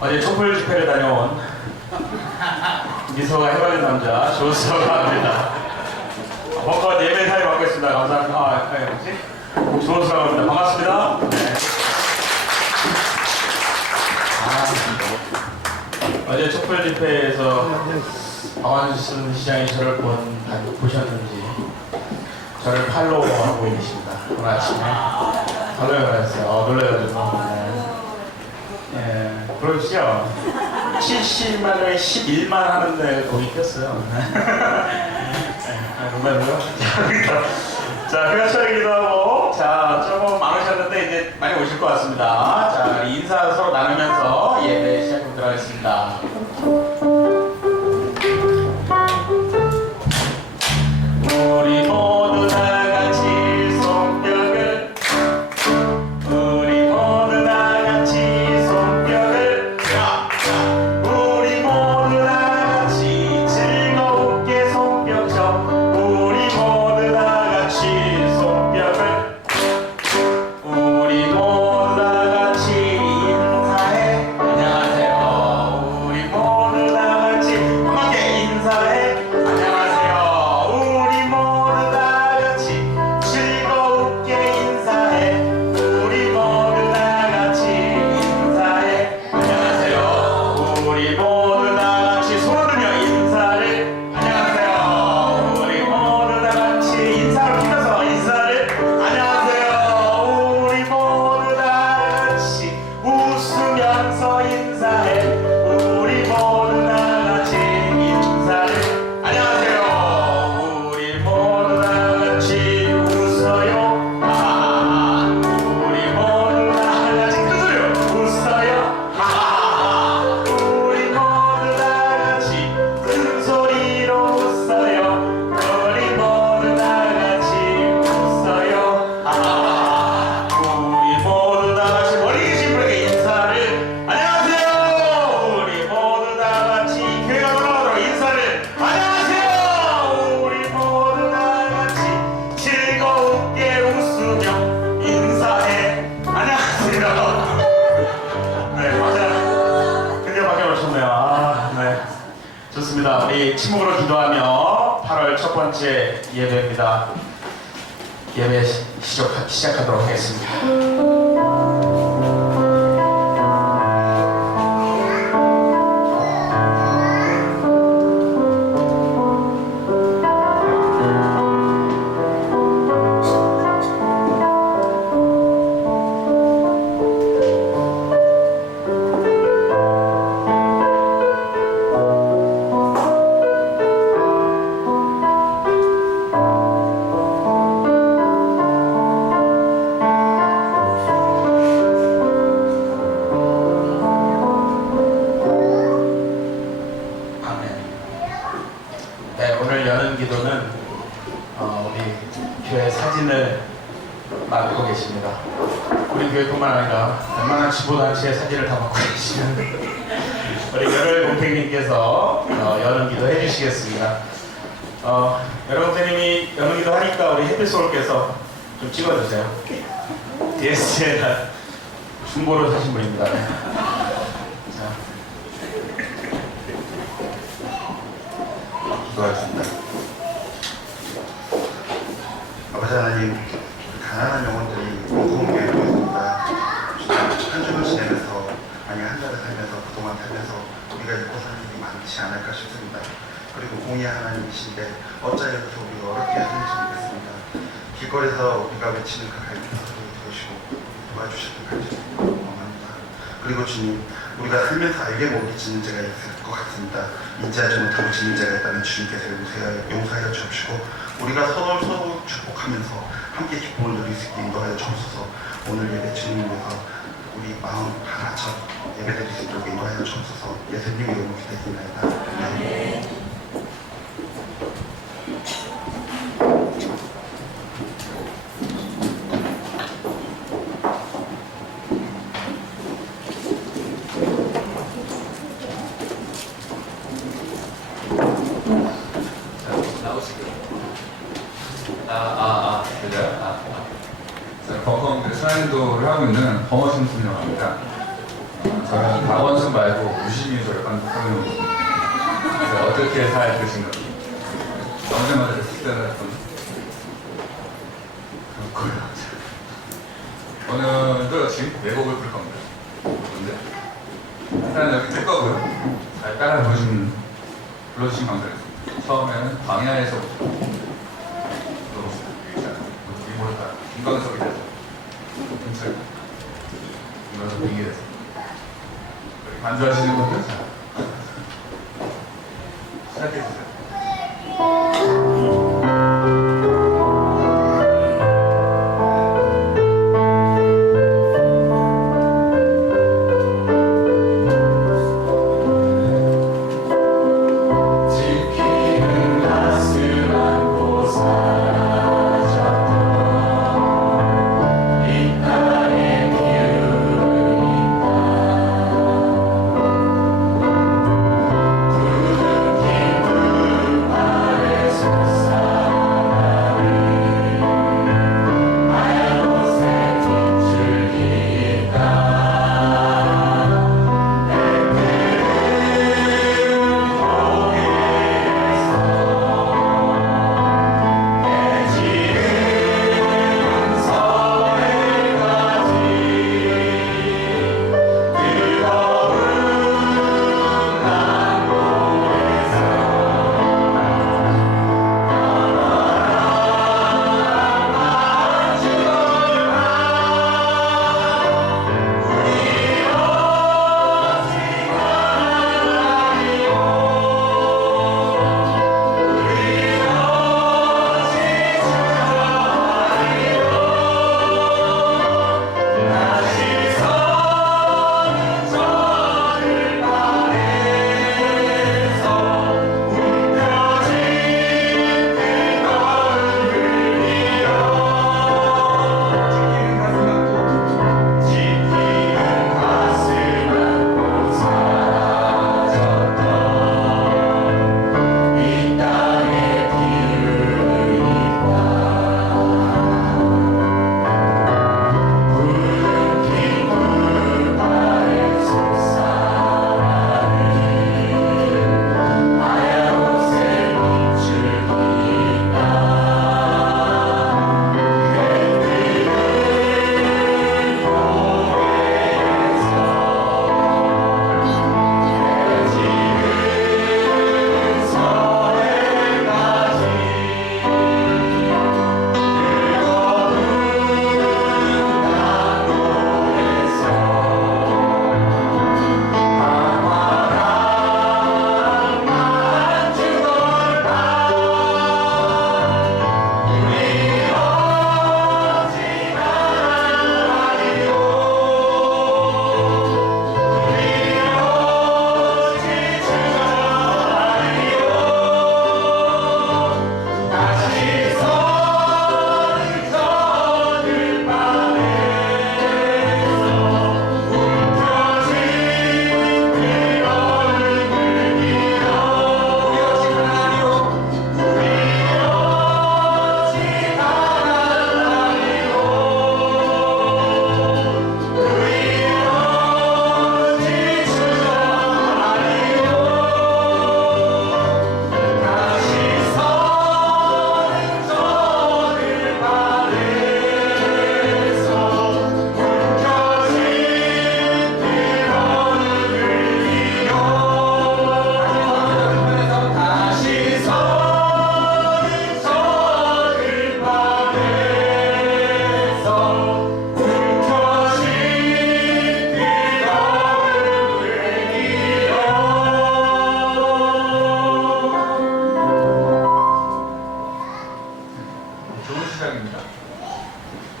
어제 촛불 집회를 다녀온 미소가 해맑은 남자 조수호가 합니다. 벙커 예배 사회 받겠습니다. 감사합니다. 뭐지? 조수호가 합니다. 반갑습니다. 네. 어제 촛불 집회에서 박완순 시장이 저를 보셨는지 저를 팔로우하고 계십니다. 오늘 아침에 놀라요. 놀라가지고. 예, 그러시죠? 70만 원에 11만 하는데 거기 꼈어요. 정말로요? 자, 휴가철이기도 하고, 자, 조금 많으셨는데 이제 많이 오실 것 같습니다. 자, 인사 서로 나누면서 예배 시작하도록 하겠습니다. 우리 모두 다 같이 손뼉을, 우리 모두 다 같이 손뼉을, 우리 모두 다 같이 즐겁게 손뼉 쳐, 우리 모두 다 같이 손뼉을, 우리 모두 다 같이 인사해. 안녕하세요. 우리 모두 다 같이 함께 인사해. 안녕하세요. 우리 모두 다 같이 즐겁게 인사해. 우리 모두 다 같이 인사해. 안녕하세요. 우리 모두 다 같이 손을 들며 인사를. 안녕하세요. 우리 모두 다 같이 인사를 통해서 인사를. 안녕하세요. 우리 모두 다 같이 웃으면서 인사해. 우리 모두 다 같이 인사를. 안녕하세요. 우리 모두 다 같이 웃어요. 우리 모두 다 같이 큰 소리로 웃어요. 우리 모두 다 같이 큰 소리로 웃어요. 우리 모두 다 같이 웃어요. 우리 모두 다 같이 머리 계신 분에게 인사를. 안녕하세요. 우리 모두 다 같이 교회가 돌아오도록 인사를. 안녕하세요. 우리 모두 다 같이 즐겁게 웃으며 인사해. 안녕하세요. 네, 맞아요. 드디어 바뀌어오셨네요. 네. 좋습니다. 우리 침묵으로 기도하며 8월 첫 번째 예배입니다. 예배 시작하도록 하겠습니다. 아멘. 네, 오늘 여는 기도는 우리 교회 사진을 맡고 계십니다. 우리 교회뿐만 아니라 웬만한 지도단체의 사진을 다 맡고 계시는 우리 열혈 공택님께서 여는 기도 해주시겠습니다. 열혈 공택님이 여는 기도 하니까 우리 햇빛솔께서 좀 찍어주세요. DSLR 중고로 사신 분입니다. 자, 기도하겠습니다. 아버지 하나님, 가난한 영혼들이 공동교회에 모였습니다. 한 주를 지내면서, 아니 한 달을 살면서, 그동안 살면서 우리가 잊고 사는 일이 많지 않을까 싶습니다. 그리고 공의 하나님이신데 어찌하여서 우리가 어렵게 하는지 모르겠습니다. 길거리에서 우리가 외치는 그 갈등 소리를 들으시고 도와주시길 원합니다. 그리고 주님, 우리가 살면서 알게 모르게 짓는 죄가 있을 것 같습니다. 인지하지 못하고 짓는 죄가 있다면 주님께서 용서하여 주옵시고, 우리가 서로 축복하면서 함께 기쁨을 누릴 수 있게 인도하여 주옵소서. 오늘 예배 주님을 위해서 우리 마음 하나처럼 예배드릴 수 있도록 인도하여 주옵소서. 예수님 이름으로 기도드립니다. 아멘. 벙커 사인도를 하고 있는 범어심순이라고 합니다. 저는 박원순 말고 유시민 노래방 하는 그래서 어떻게 살 것인가 언제마다 식사를 그럴 거예요. 오늘도 역시 네 곡을 부를 겁니다. 근데 일단 여기 뜰 거고요. 잘 따라 불러주신 감사드립니다. 처음에는 광야에서부터 불러봅니다. 이 뭐랄까 김광석이 돼서 김철 김광석 빙이 돼서 반주하시는 분들 시작해주세요.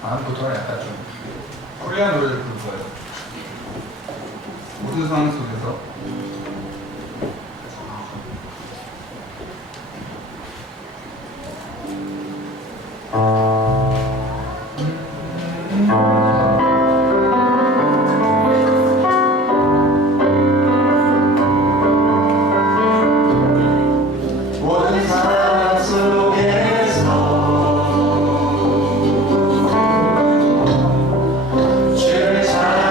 다음부터는 약간 좀 코리안 노래를 부를 거예요. 모든 상황 속에서 모든 상황 속에서 주를 찬양하며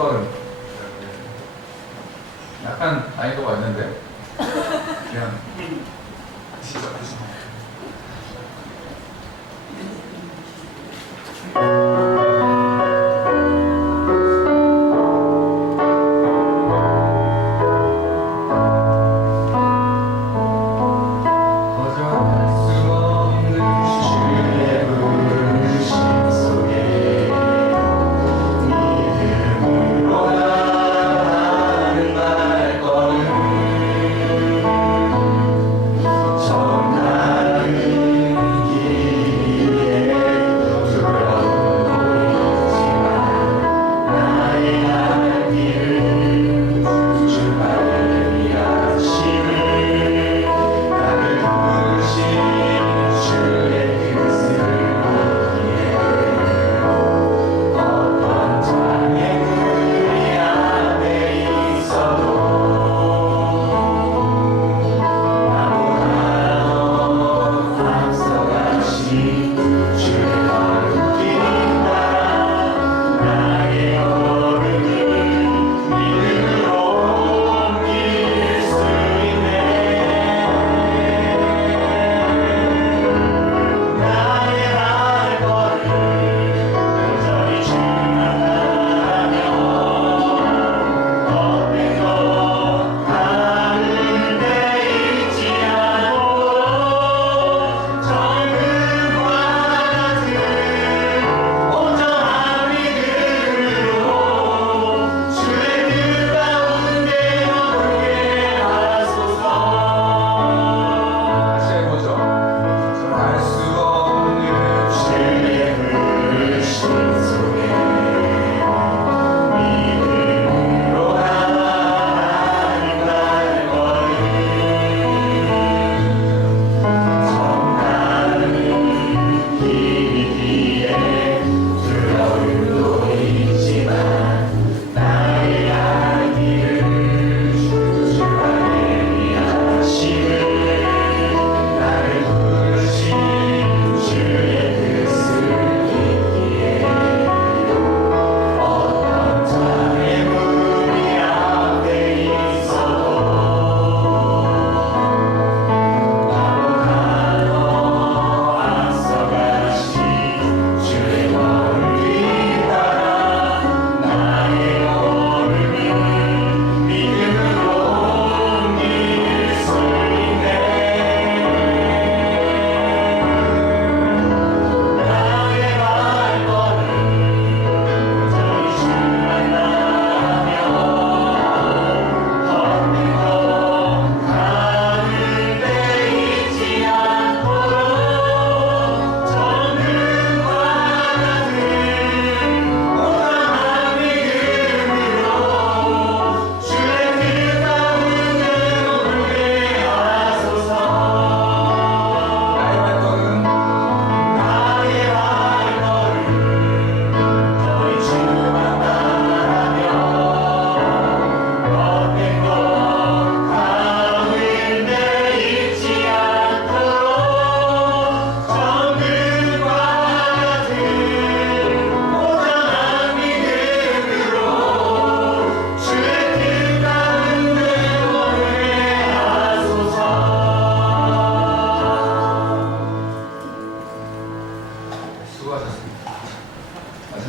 걸음. 약간 난이도가 있는데 그냥 시작하시면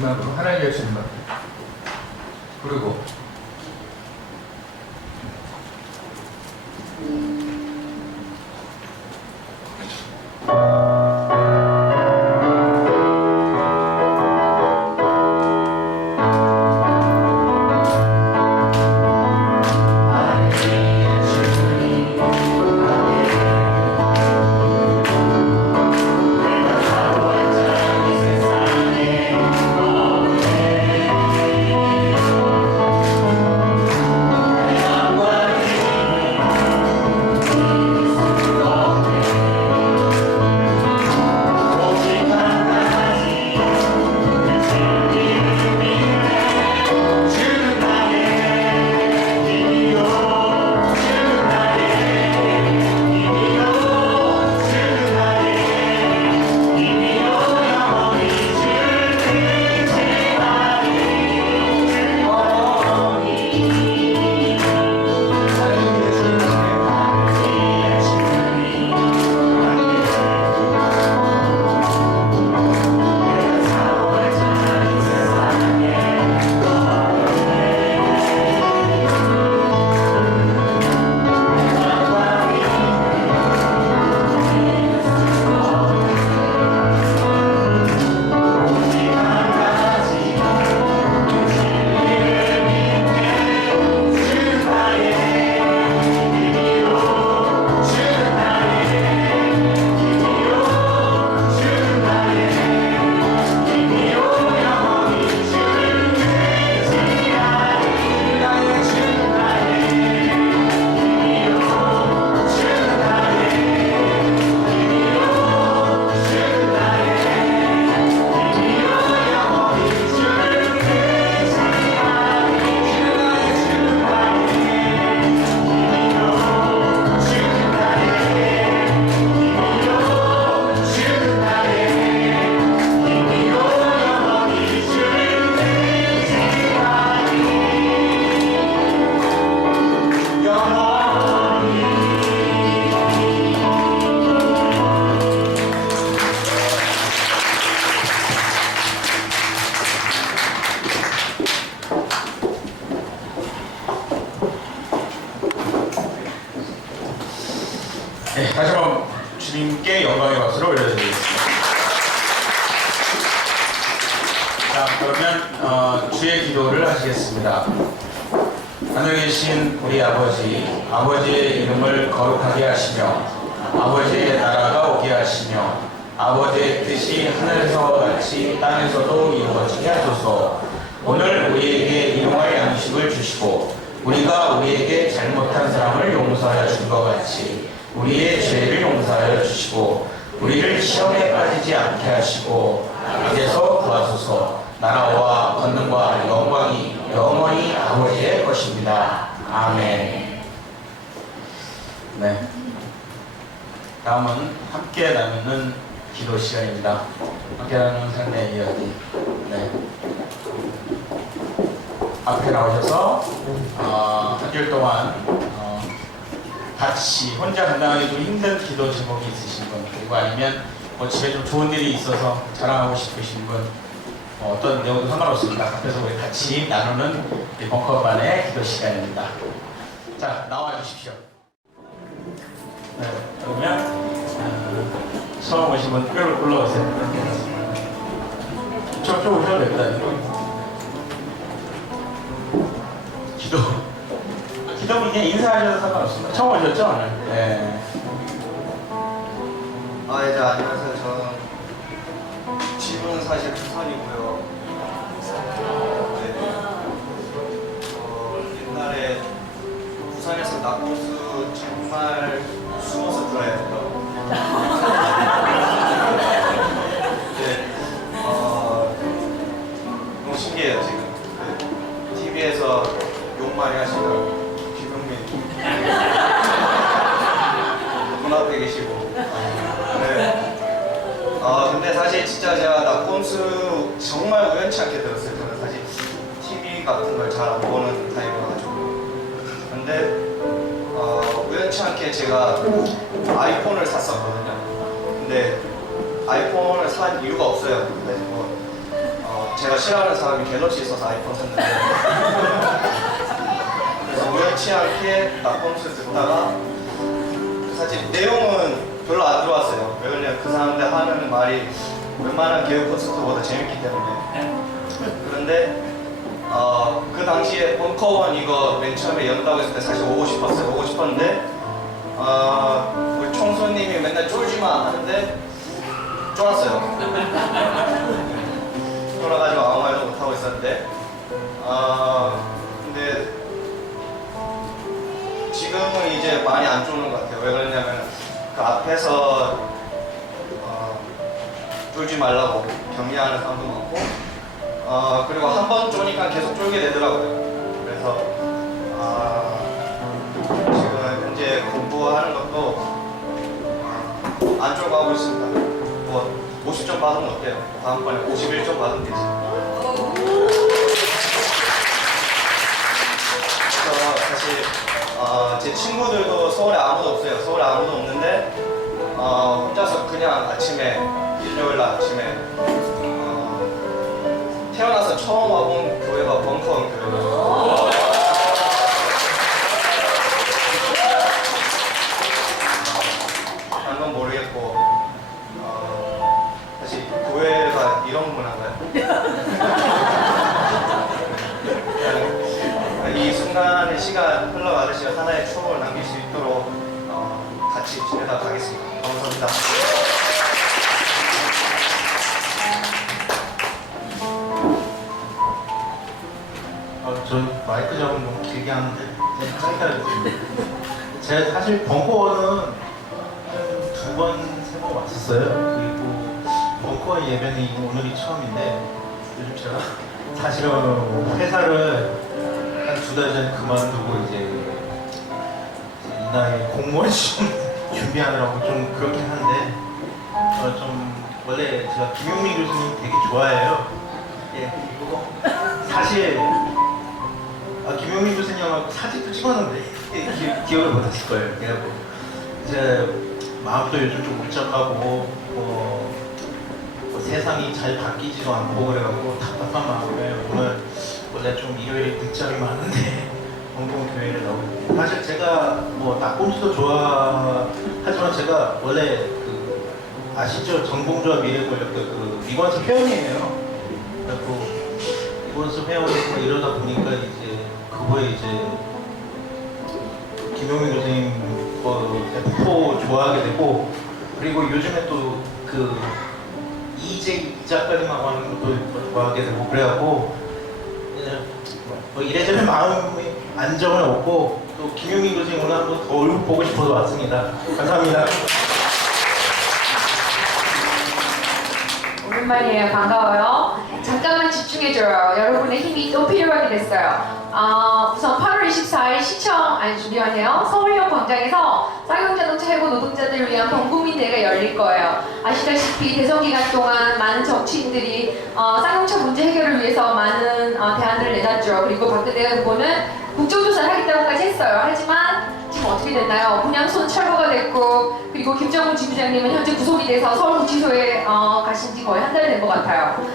마지막으로 하나님 예수님 말 부르고 네, 다시 한번 주님께 영광의 박수를 올려드리겠습니다. 자, 그러면 주의 기도를 하시겠습니다. 하늘에 계신 우리 아버지, 아버지의 이름을 거룩하게 하시며 아버지의 나라가 오게 하시며 아버지의 뜻이 하늘에서 같이 땅에서도 이루어지게 하소서. 오늘 우리에게 일용할 양식을 주시고 우리가 우리에게 잘못한 사람을 용서하여 준 것 같이 우리의 죄를 용서하여 주시고 우리를 시험에 빠지지 않게 하시고 악에서 구하소서. 나라와 권능과 영광이 영원히 아버지의 것입니다. 아멘. 네. 다음은 함께 나누는 기도 시간입니다. 함께 나누는 삶의 이야기. 네. 앞에 나오셔서 한 주일 동안 같이 혼자 감당하기 좀 힘든 기도 제목이 있으신 분, 그리고 아니면 뭐 집에 좀 좋은 일이 있어서 자랑하고 싶으신 분, 어떤 내용도 상관없습니다. 앞에서 우리 같이 나누는 벙커반의 기도 시간입니다. 자, 나와 주십시오. 네, 그러면 처음 오신 분 뼈를 올라오세요. 저쪽 오셔도 됩니다. 기도 그냥 인사하셔도 상관없습니다. 처음 오셨죠 오늘? 네. 네, 안녕하세요. 저는 집은 사실 부산이고요. 네. 옛날에 부산에서 낙고수 정말 숨어서 들어야 돼요. 네. 너무 신기해요 지금. 네. TV에서 욕 많이 하시는 김용민 문 앞에 계시고. 네. 근데 사실 진짜 제가 낙곰수 정말 우연치 않게 들었어요. 저는 사실 TV 같은 걸 잘 안 보는 타입이어가지고. 근데 우연치 않게 제가 아이폰을 샀었거든요. 근데 아이폰을 산 이유가 없어요. 근데 제가 싫어하는 사람이 갤럭시 있어서 아이폰 샀는데 그래서 우연치 않게 낙곰수 듣다가 사실 내용은 별로 안 들어왔어요. 왜냐면 그 사람들 하는 말이 웬만한 교육 콘서트보다 재밌기 때문에. 그런데 그 당시에 벙커원 이거 맨 처음에 연다고 했을 때 사실 오고 싶었어요. 오고 싶었는데 우리 총수님이 맨날 쫄지마 하는데 쫄았어요. 쫄아가지고 아무 말도 못하고 있었는데 근데 지금은 이제 많이 안 쫄는 것 같아요. 왜 그러냐면 그 앞에서 쫄지 말라고 격려하는 사람도 많고 그리고 한 번 쫄니까 계속 쫄게 되더라고요. 그래서 지금 현재 공부하는 것도 안 쫄고 하고 있습니다. 뭐 50점 받으면 어때요? 다음번에 51점 받으면 되지. 그래서 사실 제 친구들도 서울에 아무도 없어요. 서울에 아무도 없는데 혼자서 그냥 아침에 일요일 아침에 태어나서 처음 와본 교회가 벙커원 교회예요. 한 건 모르겠고 사실 교회가 이런 문화인가요? 이 순간의 시간 흘러가듯이 하나의 추억을 남길 수 있도록 같이 지내다 가겠습니다. 감사합니다. 저 마이크 잡으면 너무 길게 하는데 짧게 하겠습니다. 제가 사실 벙커원은 두 번, 세 번 왔었어요. 그리고 벙커원 예배는 오늘이 처음인데 요즘 제가 사실은 회사를 한 두 달 전에 그만두고 이제 이 나이에 공무원 시험 준비하느라고 좀 그렇긴 한데 좀 원래 제가 김용민 교수님 되게 좋아해요. 예, 그리고 사실 김용민 교수님하고 사진도 찍었는데 기억을 못했을 거예요. 그래갖고 이제 마음도 요즘 좀 복잡하고 뭐 세상이 잘 바뀌지도 않고 그래갖고 답답한 마음에 오늘 원래 좀 일요일에 늦잠이 많은데 공동교회를 나오고 사실 제가 뭐 낙곰수도 좋아하지만 제가 원래 그 아시죠? 정봉주와 미래권력 그 이관수 회원이에요. 그래갖고 이관수 회원이고 이러다 보니까 이제 그거에 이제 김용민 교수님 F4 좋아하게 되고 그리고 요즘에 또 그 이재 작가님하고 하는 것도 좋아하게 되고 그래갖고 뭐 이래저래 마음의 안정을 얻고 또 김용민 교수님 오늘 한번 더 얼굴 보고 싶어서 왔습니다. 감사합니다. 오랜만이에요. 반가워요. 잠깐만 집중해줘요. 여러분의 힘이 또 필요하게 됐어요. 우선 8월 24일 미안해요. 서울역 광장에서 쌍용자동차 해고 노동자들을 위한 범국민대회가 열릴 거예요. 아시다시피 대선 기간 동안 많은 정치인들이 쌍용차 문제 해결을 위해서 많은 대안을 내놨죠. 그리고 박근혜 후보는 국정조사를 하겠다고까지 했어요. 하지만 지금 어떻게 됐나요? 그냥 손 철거가 됐고 그리고 김정은 지부장님은 현재 구속이 돼서 서울구치소에 가신 지 거의 한 달 된 것 같아요.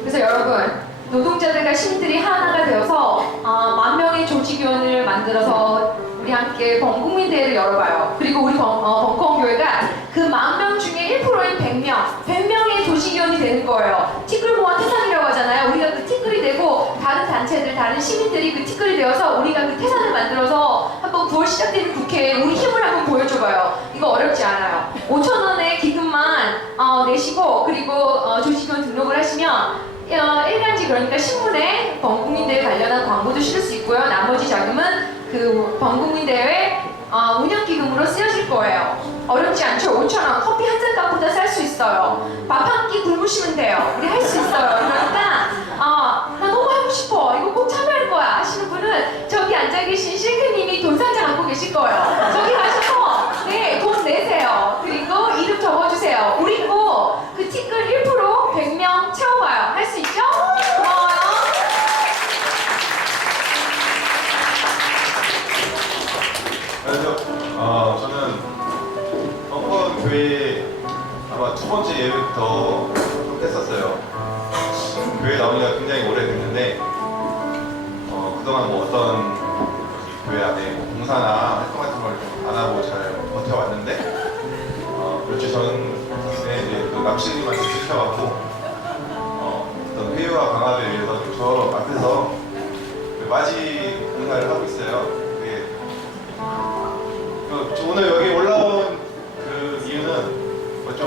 그래서 여러분 노동자들과 시민들이 하나가 되어서 10,000명의 조직위원회를 만들어서 우리 함께 범국민대회를 열어봐요. 그리고 우리 벙커원교회가 그 10,000명 중에 1%인 100명의 조직위원이 되는 거예요. 티끌 모아 태산이라고 하잖아요. 우리가 그 티끌이 되고 다른 단체들, 다른 시민들이 그 티끌이 되어서 우리가 그 태산을 만들어서 한번 9월 시작되는 국회에 우리 힘을 한번 보여줘봐요. 이거 어렵지 않아요. 5,000원의 기금만 내시고 그리고 조직위원 등록을 하시면 일간지 그러니까 신문에 범국민대회 관련한 광고도 실을 수 있고요. 나머지 자금은 그 범국민대회 운영기금으로 쓰여질 거예요. 어렵지 않죠? 5,000원 커피 한 잔 값보다 쌀 수 있어요. 밥 한 끼 굶으시면 돼요. 우리 할 수 있어요. 그러니까 나 너무 하고 싶어. 이거 꼭 참여할 거야 하시는 분은 저기 앉아 계신 실크님이 돈 상자 갖고 계실 거예요. 저기 가셔서 돈 내세요. 그리고 이름 적어주세요. 우리 꼭 그 티끌 1% 100명 채워봐요. 할 수 있죠? 고마워요. 그래서 저는 벙커교회 아마 2번째 예배부터 했었어요. 교회 나온 지가 굉장히 오래됐는데 그동안 뭐 어떤 교회 안에 뭐 봉사나 활동 같은 걸 좀 안 하고 잘 버텨왔는데 며칠 전에 이제 그 남친님한테 시켜갖고 어떤 회의와 강압에 의해서 저 앞에서 그 맞이 봉사를 하고 있어요. 오늘 여기 올라온 그 이유는 좀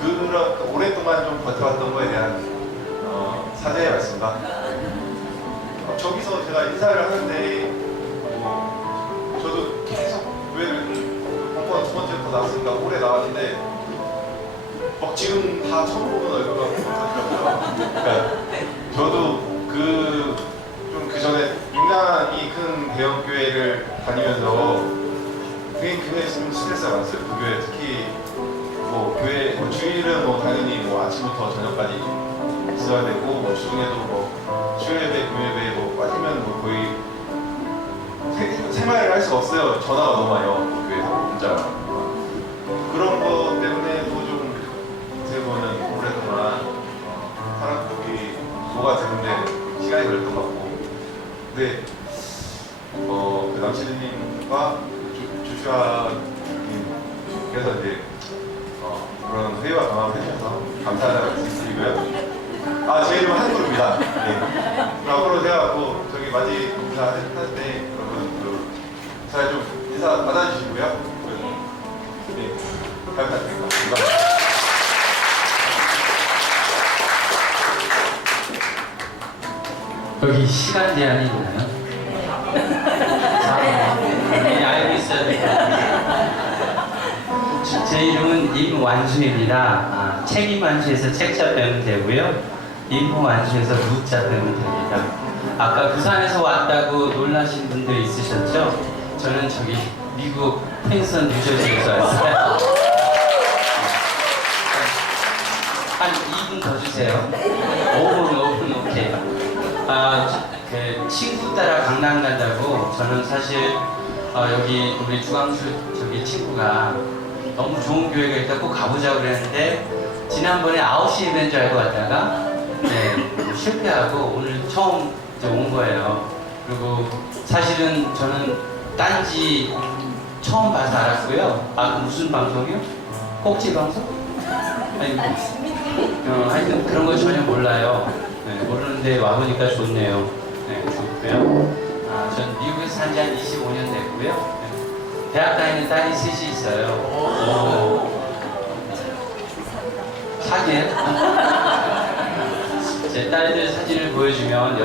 그런 오랫동안 좀 버텨왔던 거에 대한 사죄의 말씀과 저기서 제가 인사를 하는데 저도 계속 교회를 벙커 2번째부터 나왔으니까 오래 나왔는데 막 지금 다 처음 보는 얼굴 같더라고요. 그러니까 저도 그 전에 굉장히 큰 대형 교회를 다니면서 굉장히 스트레스가 많았어요. 그 교회 특히 뭐 교회 주일은 뭐 당연히 뭐 아침부터 저녁까지 있어야 되고 뭐 주중에도 뭐 주일예배, 금요예배 뭐 빠지면 뭐 거의 생활을 할 수가 없어요. 전화가 너무 와요. 교회에서 문자가. 그런 거 때문에도 좀 어떻게 보면 오랫동안 사람들이 뭐가 되는데 시간이 걸렸던 것 같고 근데 그 남친님과 주주아님께서 이제 그런 회의와 강화를 해주셔서 감사하다고 말씀드리고요. 제 이름은 한국입니다. 네. 앞으로 제가 뭐 저기 맞이 인사할 때 여러분 잘 좀 인사 받아주시고요. 네, 잘 부탁드립니다. 감사합니다. 여기 시간 제한이 있나요? 네, 알고 있어야 돼요. 제 이름은 임완수입니다. 책임완수에서 책자 빼면 되고요. 임무완수에서 루자 빼면 됩니다. 아까 부산에서 왔다고 놀라신 분들 있으셨죠? 저는 저기 미국 펜슨 뉴저지에서 왔어요. 한 2분 더 주세요. 5분 오케이. 그 친구 따라 강남 간다고 저는 사실 여기 우리 주광수 저기 친구가 너무 좋은 교회가 있다 꼭 가보자고 그랬는데 지난번에 9시 예배인 줄 알고 왔다가 실패하고 오늘 처음 이제 온 거예요. 그리고 사실은 저는 딴지 처음 봐서 알았고요. 아, 무슨 방송이요? 꼭지 방송? 아니, 하여튼 그런 거 전혀 몰라요. 네, 모르는데 와보니까 좋네요. 네, 좋고요. 아, 전 미국에서 산 지 한 25년 됐고요. 네, 대학 다니는 딸이 셋이 있어요. 사기예요? 제 딸들 사진을 보여주면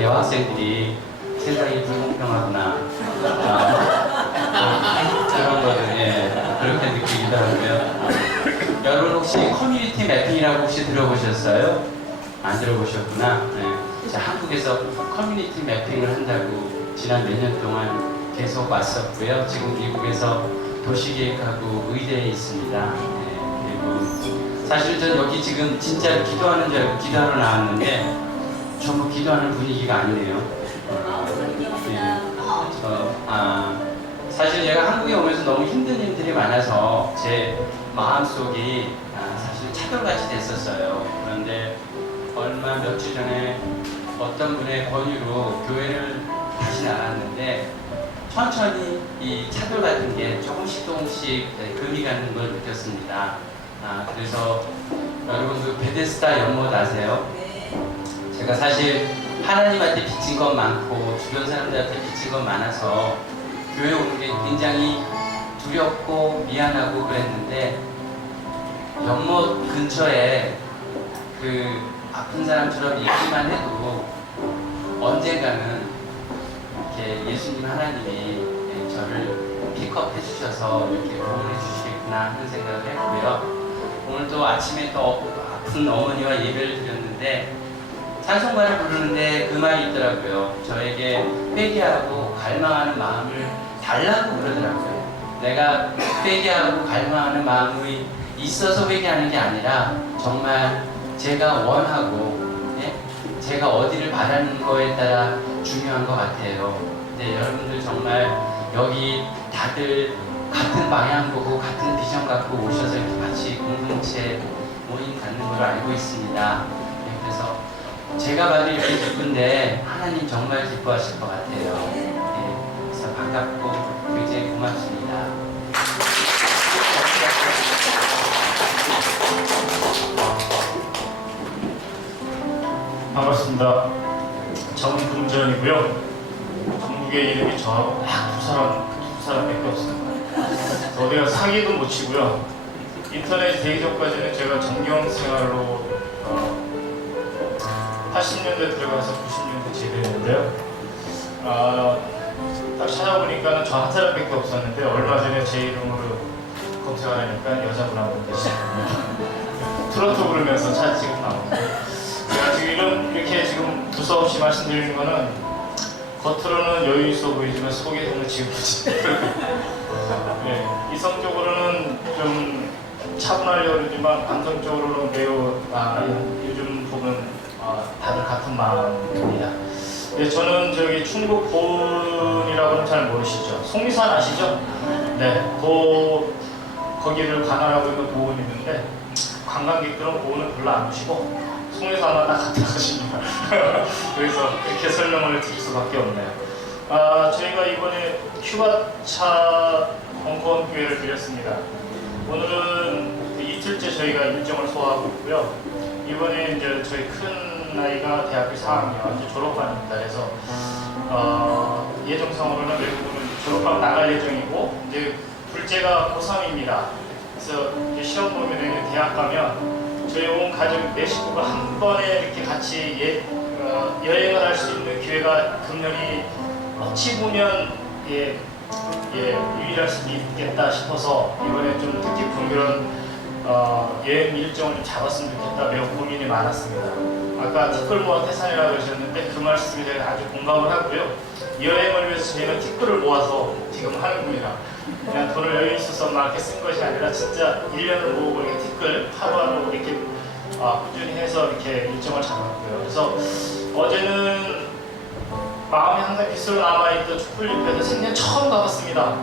여학생들이 세상이 불공평하구나. 그런 거를, 예, 그렇게 느끼기도 하고요. 여러분 혹시 커뮤니티 매핑이라고 혹시 들어보셨어요? 안 들어보셨구나. 네. 자, 한국에서 커뮤니티 매핑을 한다고 지난 몇 년 동안 계속 왔었고요. 지금 미국에서 도시계획하고 의대에 있습니다. 네. 그리고 사실 전 여기 지금 진짜 기도하는 줄 알고 기도하러 나왔는데 전부 기도하는 분위기가 아니네요. 네. 사실 제가 한국에 오면서 너무 힘든 일들이 많아서 제 마음속이 사실 차돌같이 됐었어요. 그런데 얼마 몇 주 전에 어떤 분의 권유로 교회를 다시 나갔는데 천천히 이 차돌 같은 게 조금씩 금이 가는 걸 느꼈습니다. 그래서 여러분 그 베데스다 연못 아세요? 제가 사실 하나님한테 빚진 건 많고 주변 사람들한테 빚진 건 많아서 교회 오는 게 굉장히 두렵고 미안하고 그랬는데 연못 근처에 그 아픈 사람처럼 있기만 해도 언젠가는 이렇게 예수님 하나님이 저를 픽업해 주셔서 이렇게 구원해 주시겠구나 하는 생각을 했고요. 오늘 또 아침에 또 아픈 어머니와 예배를 드렸는데 찬송가를 부르는데 그 말이 있더라고요. 저에게 회개하고 갈망하는 마음을 달라고 그러더라고요. 내가 회개하고 갈망하는 마음이 있어서 회개하는 게 아니라 정말 제가 원하고 제가 어디를 바라는 거에 따라 중요한 것 같아요. 네, 여러분들 정말 여기 다들 같은 방향 보고 같은 비전 갖고 오셔서 이렇게 같이 공동체 모임 갖는 걸 알고 있습니다. 네, 그래서 제가 봐도 이렇게 기쁜데 하나님 정말 기뻐하실 것 같아요. 네, 그래서 반갑고 굉장히 고맙습니다. 반갑습니다. 정금전이고요. 전국의 이름이 저하고 딱 두 사람밖에 없습니다. 어디 가서 사기도 못 치고요. 인터넷 되기 전까지는 제가 전경 생활로 80년대 들어가서 90년대 제대했는데요. 딱 찾아보니까는 저 한 사람밖에 없었는데 얼마 전에 제 이름으로 검색을 하니까 여자분 한 분 계시더라고요. 트로트 부르면서 지금 나오는데 제가 지금 이렇게 지금 두서없이 말씀드리는 거는 겉으로는 여유 있어 보이지만 속에 정말 지긋지. 네, 이성적으로는 좀 차분하려고 그러지만 감성적으로는 매우 요즘 보면 다들 같은 마음입니다. 네, 저는 저기 충북 보은이라고는 잘 모르시죠? 속리산 아시죠? 네, 거기를 관할하고 있는 보은이 있는데 관광객들은 보은은 별로 안 오시고 속리산만 딱 갔다 가십니다. 그래서 이렇게 설명을 드릴 수밖에 없네요. 저희가 이번에 휴가차 벙커원 교회를 드렸습니다. 오늘은 이틀째 저희가 일정을 소화하고 있고요. 이번에 이제 저희 큰 아이가 대학교 4학년 이제 졸업반입니다. 그래서 예정상으로는 외국으로는 졸업하고 나갈 예정이고 이제 둘째가 고3입니다. 그래서 이제 시험 보면 내년 대학 가면 저희 온 가족 내 식구가 한 번에 이렇게 같이 여행을 할 수 있는 기회가 금년이 어찌 보면 유일할 수도 있겠다 싶어서 이번에 좀 뜻깊은 그런 여행 일정을 좀 잡았으면 좋겠다 매우 고민이 많았습니다. 아까 티끌 모아 태산이라고 하셨는데 그 말씀에 제가 아주 공감을 하고요. 여행을 위해서 저희는 티끌을 모아서 지금 하는군요. 그냥 돈을 여유 있어서 막 이렇게 쓴 것이 아니라 진짜 1년을 모으고 이렇게 티끌 하루하루 이렇게 꾸준히 해서 이렇게 일정을 잡았고요. 그래서 어제는 마음이 항상 빗으로 남아있던 촛불집회에서 생전 처음 가봤습니다.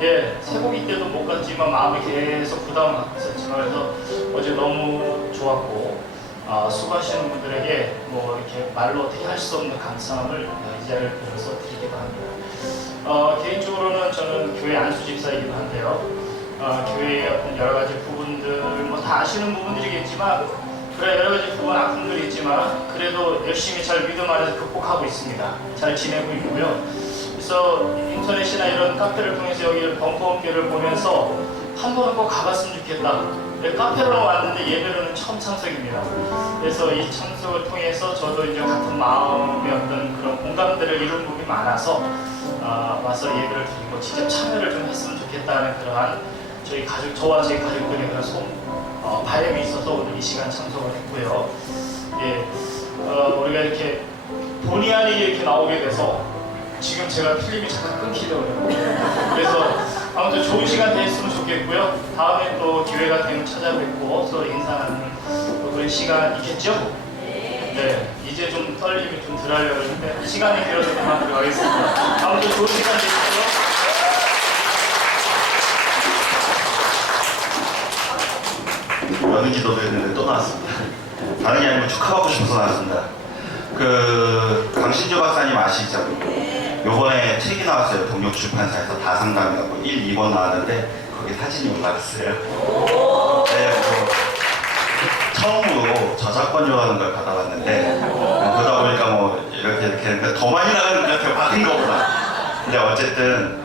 예, 쇠고기 때도 못 갔지만 마음이 계속 부담을 갖고 있었지만 그래서 어제 너무 좋았고 수고하시는 분들에게 뭐 이렇게 말로 어떻게 할 수 없는 감사함을 이 자리를 빌어서 드리기도 합니다. 개인적으로는 저는 교회 안수 집사이기도 한데요. 교회의 어떤 여러 가지 부분들 뭐 다 아시는 부분들이겠지만 그래 여러 가지 부분 아픔들이 있지만 그래도 열심히 잘 믿음 안에서 극복하고 있습니다. 잘 지내고 있고요. 그래서 인터넷이나 이런 카페를 통해서 여기 벙커원교를 보면서 한 번은 꼭 가봤으면 좋겠다. 카페로 왔는데 예배로는 처음 참석입니다. 그래서 이 참석을 통해서 저도 이제 같은 마음의 어떤 그런 공감대를 이룬 부분이 많아서 와서 예배를 드리고 직접 참여를 좀 했으면 좋겠다는 그러한 저희 가족, 저와 제 가족들의 그런 바람이 있어서 오늘 이 시간 참석을 했고요. 예, 우리가 이렇게 본의 아니게 이렇게 나오게 돼서 지금 제가 필름이 잠깐 끊기더라고요. 그래서 아무튼 좋은 시간 됐으면 좋겠고요. 다음에 또 기회가 되면 찾아뵙고 서로 인사하는 그런 시간 있겠죠? 네, 이제 좀 떨림이 좀 덜하려고 했는데 시간이 길어서 그만 들어가겠습니다. 아무튼 좋은 시간 되시고요. 여느 기도도 했는데 또 나왔습니다. 다른 게 아니고 축하받고 싶어서 나왔습니다. 강신주 박사님 아시죠? 요번에 책이 나왔어요. 동력출판사에서 다상담이라고 1, 2번 나왔는데 거기 사진이 올라갔어요. 네, 처음으로 저작권 요하는 걸 받아봤는데 그러다 보니까 뭐 이렇게 했는데 더 많이 나가는 것 같아요. 받은 것보다. 근데 어쨌든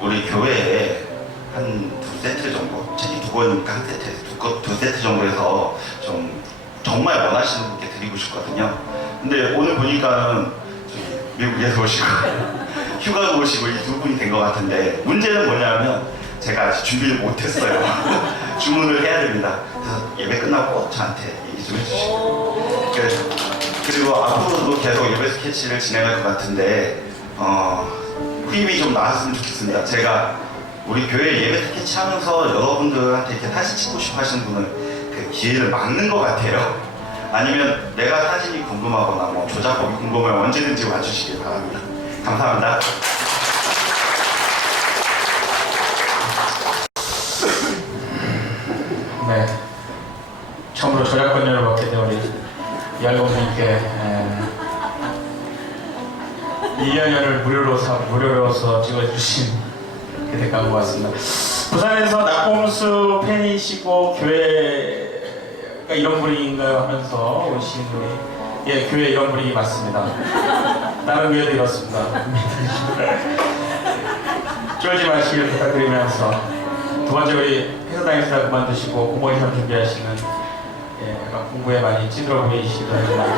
우리 교회에 한 2세트 정도, 책이 2권이니까 한 세트, 2세트 정도 해서 좀 정말 원하시는 분께 드리고 싶거든요. 근데 오늘 보니까는 미국에서 오시고 휴가도 오시고 이 두 분이 된 것 같은데 문제는 뭐냐면 제가 아직 준비를 못했어요. 주문을 해야 됩니다. 그래서 예배 끝나고 꼭 저한테 얘기 좀 해주시고 그리고 앞으로도 계속 예배 스케치를 진행할 것 같은데 후임이 좀 나왔으면 좋겠습니다. 제가 우리 교회 예배 스케치 하면서 여러분들한테 이렇게 사진 찍고 싶어 하시는 분은 그 기회를 막는 것 같아요. 아니면 내가 사진이 궁금하거나 뭐 조작법이 궁금하면 언제든지 와주시기 바랍니다. 감사합니다. 네, 처음으로 저작권료를 받게 된 우리 이알동님께 1년여를 무료로서 찍어주신 그 대가인 것 같습니다. 부산에서 낙봉수 팬이시고 교회가 이런 분위기인가요 하면서 오신 우리 교회 이런 분위기 맞습니다. 다른 교회도 이렇습니다. 쫄지 마시길 부탁드리면서 두 번째 우리 회사 다니시다 그만두시고 공무원 시험 준비하시는 공부에 많이 찌들어 보이시기도 하지만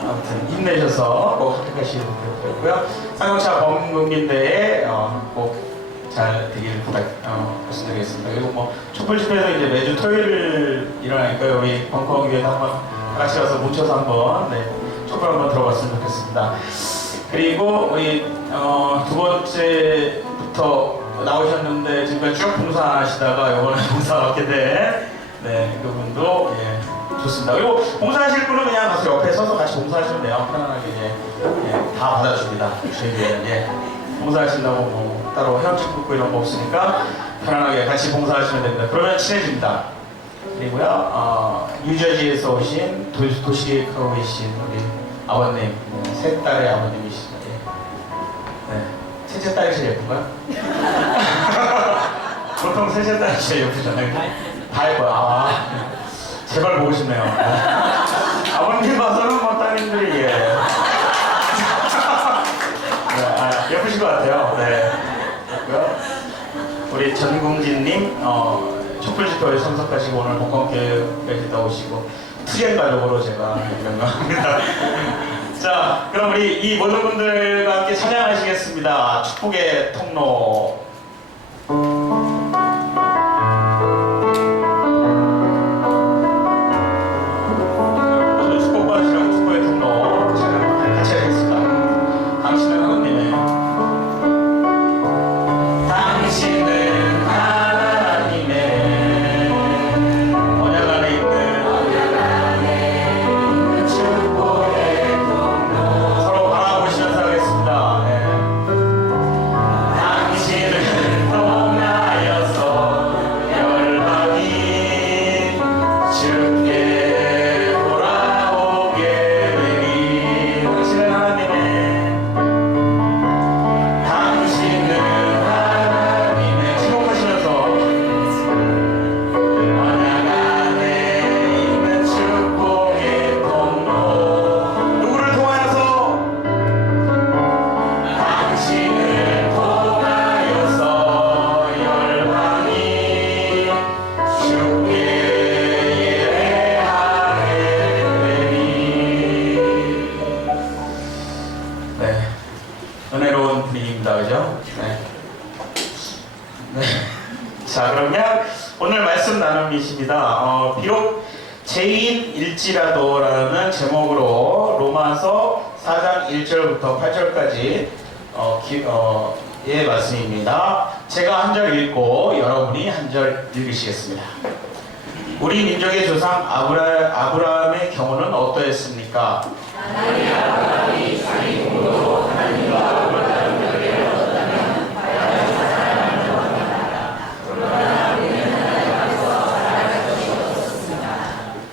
아무튼 힘내셔서 꼭 합격하시길 부탁드리고요. 쌍용차 범금기대에 꼭 잘 되길 말씀드리겠습니다. 그리고 뭐 촛불 집회도 이제 매주 토요일 일어나니까요. 우리 벙커원교회에 한번 다 같이 가서 뭉쳐서 한번 촛불 한번 들어봤으면 좋겠습니다. 그리고 우리 두 번째부터 나오셨는데 지금까지 쭉 봉사하시다가 이번에 봉사 받게 된 그분도 좋습니다. 그리고 봉사하실 분은 그냥 가서 옆에 서서 같이 봉사하시면 돼요. 편안하게 다 받아줍니다. 저희들은 봉사하신다고 뭐 따로 헤엄쳐 붙고 이런 거 없으니까 편안하게 같이 봉사하시면 됩니다. 그러면 친해집니다. 그리고요 뉴저지에서 오신 도시계획하고 계신 우리 아버님, 세 딸의 아버님이시죠. 셋째 딸이 제일 예쁜가요? 보통 셋째 딸이 제일 예쁘잖아요. 다 예뻐요. 제발 보고 싶네요. 아버님 봐서는 뭐 따님들이 예쁘신 것 같아요. 우리 전궁진님 촛불 집회에 참석하시고 오늘 벙커원교회까지 나오시고 투쟁 가족으로 제가 명명합니다. 자, 그럼 우리 이 모든 분들과 함께 찬양하시겠습니다. 축복의 통로. 축복받으시라고 축복의 통로 찬양 같이 하겠습니다. 당신은 하나님의 당신은 하나님의 언약 안에 있는 축복의 통로 서로 바라보시면서 하겠습니다. 당신은 은혜로운 분위기입니다. 그죠? 네. 네. 자, 그러면 오늘 말씀 나눔이십니다. 비록 죄인일지라도라는 제목으로 로마서 4장 1절부터 8절까지 의 말씀입니다. 제가 한 절 읽고 여러분이 한 절 읽으시겠습니다. 우리 민족의 조상 아브라함의 경우는 어떠했습니까?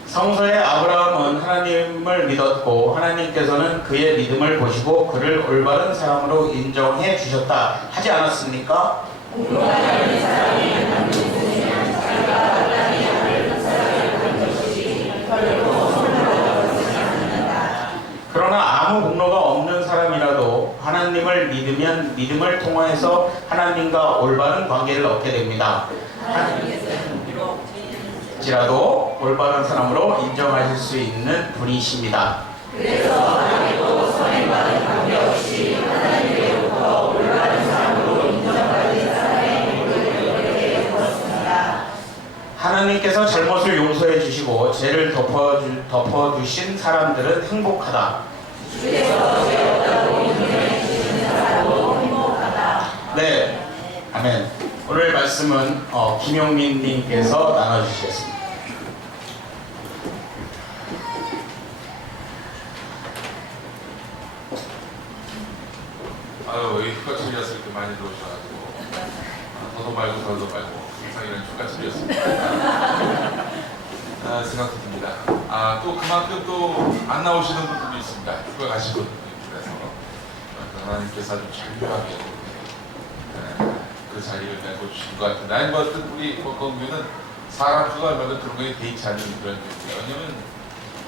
성서의 아브라함은 하나님을 믿었고 하나님께서는 그의 믿음을 보시고 그를 올바른 사람으로 인정해 주셨다 하지 않았습니까? 그러나 아무 공로가 없는 사람이라도 하나님을 믿으면 믿음을 통해서 하나님과 올바른 관계를 얻게 됩니다. 지라도 올바른 사람으로 인정하실 수 있는 분이십니다. 그래서 하나님도 선행과는 관계없이 하나님으로부터 올바른 사람으로 인정받은 사람의 모습을 보였습니다. 하나님께서 잘못을 용서해 주시고 죄를 덮어주신 사람들은 행복하다. 주께서 죄 없다고 인정해 주시는 사람도 행복하다. 네, 아멘. 오늘 말씀은 김용민 님께서 나눠주시겠습니다. 아유, 이 휴가철이라서 이렇게 많이 들어오셔가지고 더도 말고 덜도 말고 항상 이런 휴가철이었습니다. 생각도 듭니다. 또 그만큼 또 안 나오시는 분들도 있습니다. 휴가 가신 분들이. 그래서 하나님께서 아주 절묘하게 그 자리를 내고주신 것 같은데, 아니 뭐 우리 건교는 사람 휴가 가면 그런 거에 개의치 않는 그런 교회예요. 왜냐면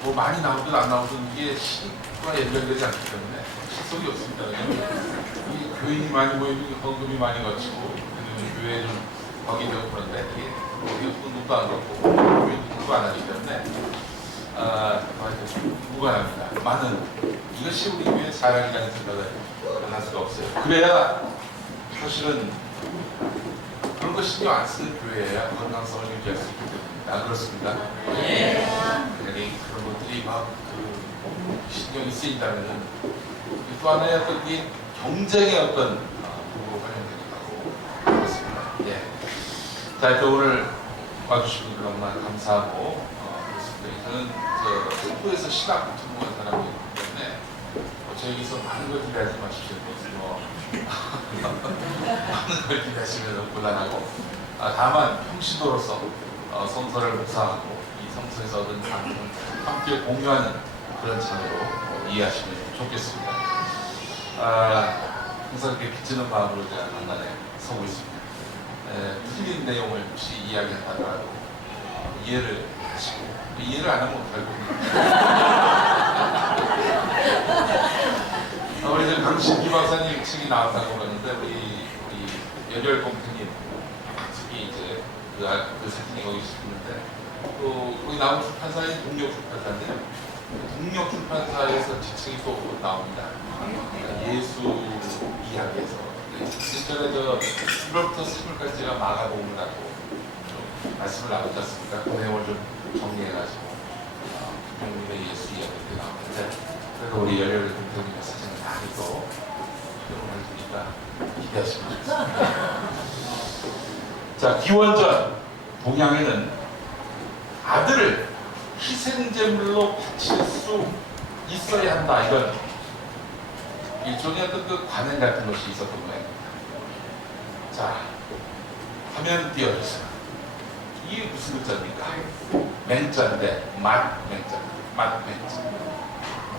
뭐 많이 나오든 안 나오든 이게 신과 연결되지 않기 때문에 실속이 없습니다. 왜냐면 이 교인이 많이 모이면 헌금이 많이 거치고 교회에 좀 벅이 되고 그런데 이게 눈도 안 걷고 교인도 눈도 안 하기 때문에 무관합니다. 많은 이것이 우리 교회의 사랑이라는 생각을 할 수가 없어요. 그래야 사실은 그런 거 신경 안 쓰는 교회야 건강성을 유지할 수 있기 때문입니다. 안 그렇습니까? 네. 그런 것들이 막 신경이 쓰인다면 또 하나의 어떤 이게 경쟁의 어떤 부분으로 활용되기도 하고 그렇습니다. 예. 자, 또 오늘 와주신 분들 너무나 감사하고 그렇습니다. 저는 성도에서 신학 전공한 사람이기 때문에 저에게서 많은 걸 기대하지 마십시오. 많은 걸 기대하시면 곤란하고 다만 평신도로서 성서를 묵상하고 이 성서에서 얻은 감동을 함께 공유하는 그런 찬으로 이해하시면 좋겠습니다. 항상 이렇게 비치는 마음으로 제가 간단에 서고 있습니다. 틀린 내용을 혹시 이야기하더라도 이해를 하시고 이해를 안 하면 어떡할 우리 강신기 박사님 책이 나왔다고 그러는데 우리 열혈공주님 책이 이제 그 사진이 거기 있는데 또 거기 나온 출판사인 동력출판사인데요. 동력출판사에서 제 책이 또 나옵니다. 예수 이야기에서 진짜로 1월부터 3월까지 제가 마가복음을 갖고 좀 말씀을 나누지 않습니까? 그 내용을 좀 정리해가지고 국민의 예수 이야기가 나오는데 그래서 우리 열혈 공주님의 사진을 많이 또 표현을 해주니까 기대하시면 좋겠습니다. 자, 기원전 동양에는 아들을 희생제물로 바칠 수 있어야 한다. 이건 일종의 어떤 그 관행 같은 것이 있었던 거예요. 자, 화면 띄워주세요. 이게 무슨 글자입니까? 맹자인데 맛맹자. 한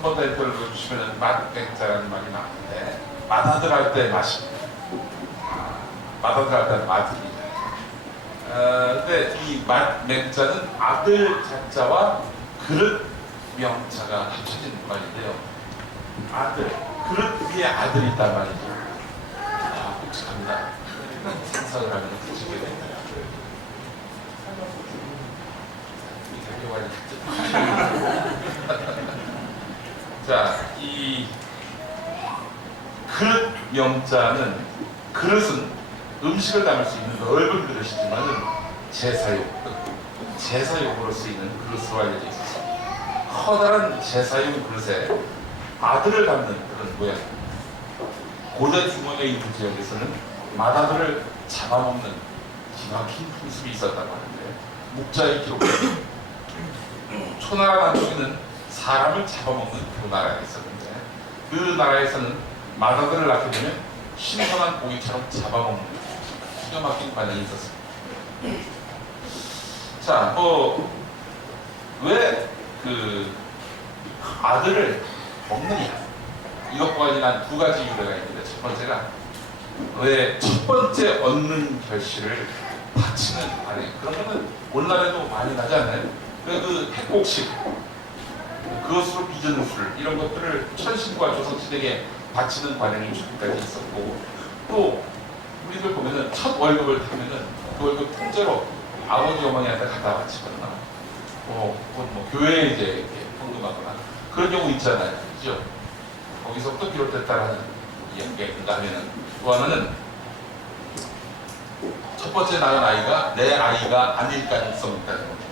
번 더 읽어주시면 맛맹자라는 말이 나오는데 맛아들 할 때 맛입니다. 맛아들 할 때는 맛입니다. 근데 이 맛맹자는 아들 자자와 그릇 명자가 합쳐진 말인데요. 아들, 그릇 위에 아들이 있단 말이죠. 묵직합니다. 상상을 하면 묵직하게 됩니다. 자, 이 그릇 명자는 그릇은 음식을 담을 수 있는 넓은 그릇이지만은 제사용으로 쓰이는 그릇으로 알려져 있어서 커다란 제사용 그릇에 아들을 담는 그런 모양. 고대 중원에 있는 지역에서는 맏아들을 잡아먹는 기가 막힌 풍습이 있었다고 하는데 묵자의 기록에 초나라 남쪽에는 사람을 잡아먹는 그 나라가 있었는데 그 나라에서는 맏아들을 낳게 되면 신선한 고기처럼 잡아먹는 기가 막힌 관행이 있었습니다. 자, 왜 그 아들을 먹느냐? 이것과 관련한 두 가지 이유가 있는데 첫 번째가 왜 첫 번째 얻는 결실을 바치는 관행. 그런 거는 오늘날에도 많이 나지 않나요? 그 핵곡식, 그것으로 빚은 술 이런 것들을 천신과 조선시대에 바치는 관행이 지금까지 있었고 또 우리들 보면은 첫 월급을 타면은 그 월급 통째로 아버지 어머니한테 갖다 바치거나 뭐 교회에 이제 이렇게 헌금하거나 그런 경우 있잖아요. 그죠? 거기서부터 비롯됐다라는 이야기가 있는가 하면은 또 하나는 첫 번째 낳은 아이가 내 아이가 아닐 가능성이 있다는 겁니다.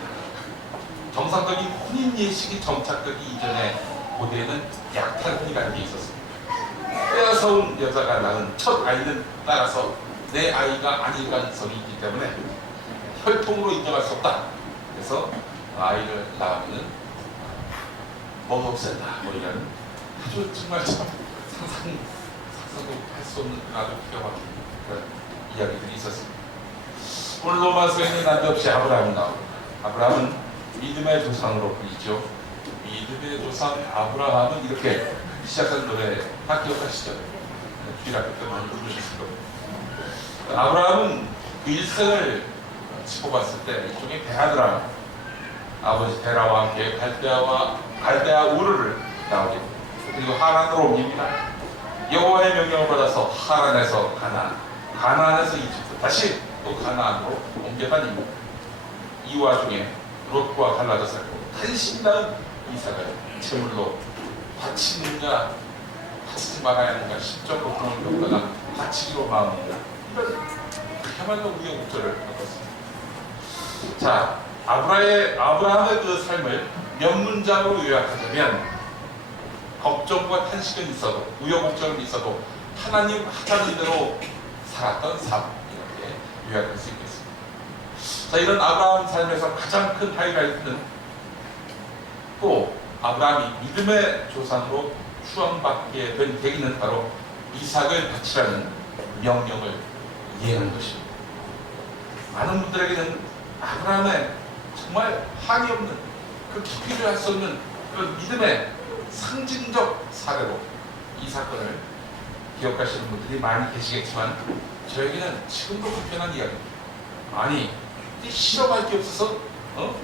정상적인 혼인 예식이 정착되기 이전에 고대에는 약탈 혼이라는 게 있었습니다. 빼앗아온 여자가 낳은 첫 아이는 따라서 내 아이가 아닐 가능성이 있기 때문에 혈통으로 인정할 수 없다. 그래서 아이를 낳으면 먹어 없앤다. 뭐 이런 아주 정말 참 상상도 할 수 없는 아주 기가 막힌 그런 이야기들이 있었습니다. 오늘 로마서에는 난데없이 아브라함이 나옵니다. 아브라함은 믿음의 조상으로 불리죠. 믿음의 조상 아브라함은 이렇게 시작한 노래 다 기억하시죠? 주일학교 때 많이 부르셨을 겁니다. 아브라함은 그 일생을 짚어봤을 때 일종의 베아드라 아버지 테라와 함께 갈대아 우르를 나오게 됩니다. 그리고 하란으로 옮깁니다. 여호와의 명령을 받아서 하란에서 가나안에서 이집트 다시 또 가나안으로 옮겨다닙니다. 이 와중에 롯과 갈라져 살고 탄신 낳은 이삭을 제물로 바치느냐 바치지 말아야 하는가 심적으로 고민을 겪다가 바치기로 마음먹는다. 이런 그야말로 우여곡절을 겪었습니다. 자, 아브라함의 그 삶을 몇 문장으로 요약하자면 걱정과 탄식은 있어도 우여곡절은 있어도 하나님 하자는 대로 살았던 삶 이렇게 요약할 수 있겠습니다. 자, 이런 아브라함 삶에서 가장 큰 하이라이트는 또 아브라함이 믿음의 조상으로 추앙받게 된 계기는 바로 이삭을 바치라는 명령을 이해한 것입니다. 많은 분들에게는 아브라함의 정말 한이 없는 그 깊이를 할 수 없는 그런 믿음의 상징적 사례로 이 사건을 기억하시는 분들이 많이 계시겠지만 저에게는 지금도 불편한 이야기입니다. 아니 실험할 게 없어서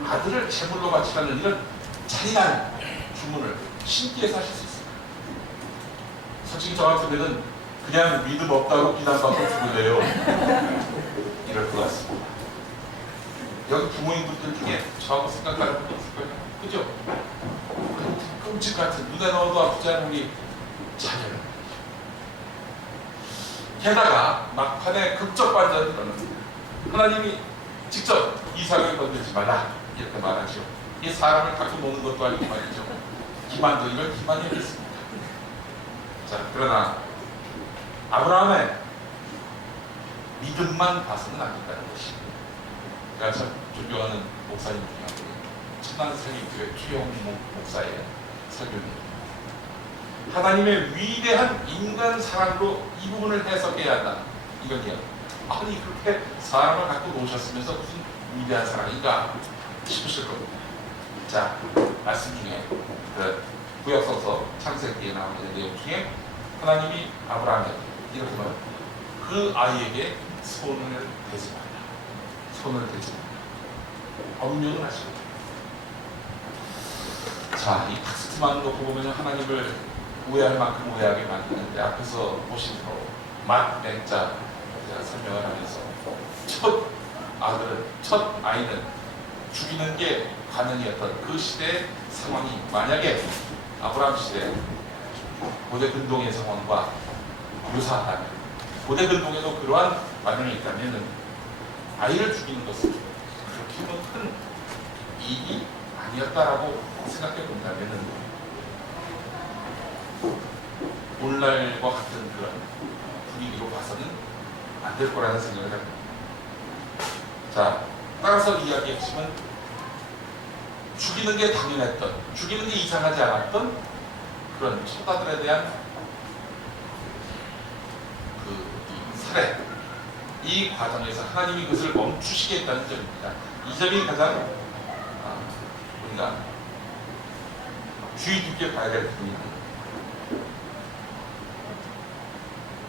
아들을 제물로 바치라는 이런 잔인한 주문을 신기해서 하실 수 있습니다. 솔직히 저 같으면 그냥 믿음 없다고 비난받고 죽을래요. 이럴 것 같습니다. 여기 부모님들 중에 저하고 생각하는 분도 있을 거예요. 그죠? 끔찍 같은 눈에 넣어도 아프지 않은 우리 자녀를. 게다가 막판에 극적 반전이 일어납니다. 하나님이 직접 이삭을 건들지 말라 이렇게 말하죠. 이 사람을 갖고 먹는 것도 아니고 말이죠. 기만도 이걸 기만이었습니다. 자, 그러나 아브라함의 믿음만 봐서는 안 된다는 것입니다. 제가 참 존경하는 목사님 중에 한 분이 천안세림교회 최영목 목사의 설교입니다. 하나님의 위대한 인간 사랑으로 이 부분을 해석해야 한다. 이건요. 아니 그렇게 사람을 갖고 노셨으면서 무슨 위대한 사랑인가 싶으실 겁니다. 자, 말씀 중에 그 구약성서 창세기에 나오는 내용 중에 하나님이 아브라함에게 이렇게 말합니다. 그 아이에게 손을 대지 말라. 손을 대지 말라. 엄명을 하시고. 자, 이 텍스트만 놓고 보면 하나님을 오해할 만큼 오해하게 만드는데 앞에서 보신 대로 맏맹자 제가 설명을 하면서 첫 아이는 죽이는 게 가능이었던 그 시대의 상황이 만약에 아브라함 시대 고대 근동의 상황과 유사하다면, 고대 근동에도 그러한 반응이 있다면 아이를 죽이는 것은 그렇게 큰 이익이 아니었다라고 생각해 본다면 오늘날과 같은 그런 분위기로 봐서는 안 될 거라는 생각을 합니다. 자, 따라서 이야기의 핵심은 죽이는 게 당연했던, 죽이는 게 이상하지 않았던 그런 천사들에 대한 이 살해, 이 과정에서 하나님이 그것을 멈추시게 했다는 점입니다. 이 점이 가장 우리가 주의 깊게 봐야 될 부분입니다.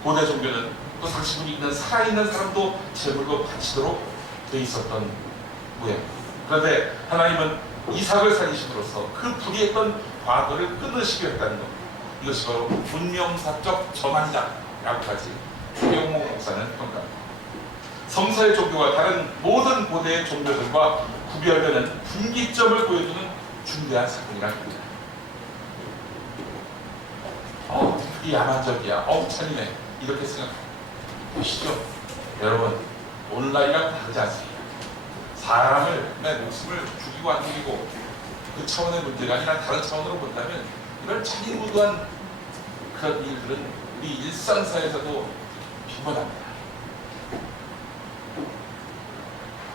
고대 종교는 또 당시 있는 살아있는 사람도 제물로 바치도록 되어 있었던 모양입니다. 그런데 하나님은 이삭을 살리심으로써 그 불의했던 과거를 끊으시게 했다는 것, 이것이 바로 문명사적 전환이다 라고까지 최경목 목사는 평가합니다. 성서의 종교와 다른 모든 고대의 종교들과 구별되는 분기점을 보여주는 중대한 사건이라는 겁니다. 이 야만적이야, 찬이네, 이렇게 생각하시죠? 여러분, 오늘날이랑 다르지 않습니다. 사람을, 내 목숨을 죽이고 안 죽이고 그 차원의 문제가 아니라 다른 차원으로 본다면 이런 잔인무도한 그런 일들은 우리 일상사에서도 빈번합니다.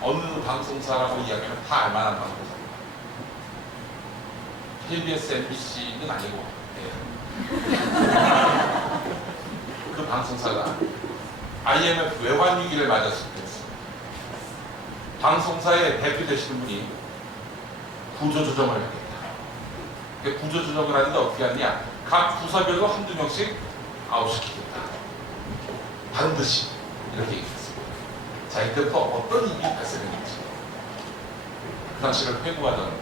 어느 방송사라고 이야기하면 다 알만한 방송사입니다. KBS, MBC는 아니고 그 방송사가 IMF 외환 위기를 맞았을 때였습니다. 방송사의 대표 되시는 분이 구조조정을 하겠다. 구조조정을 하는데 어떻게 하느냐, 각 부서별로 한두 명씩 아웃시키겠다. 반드시 이렇게 얘기했습니다. 자, 이때부터 어떤 일이 발생했는지 그 당시를 회고하던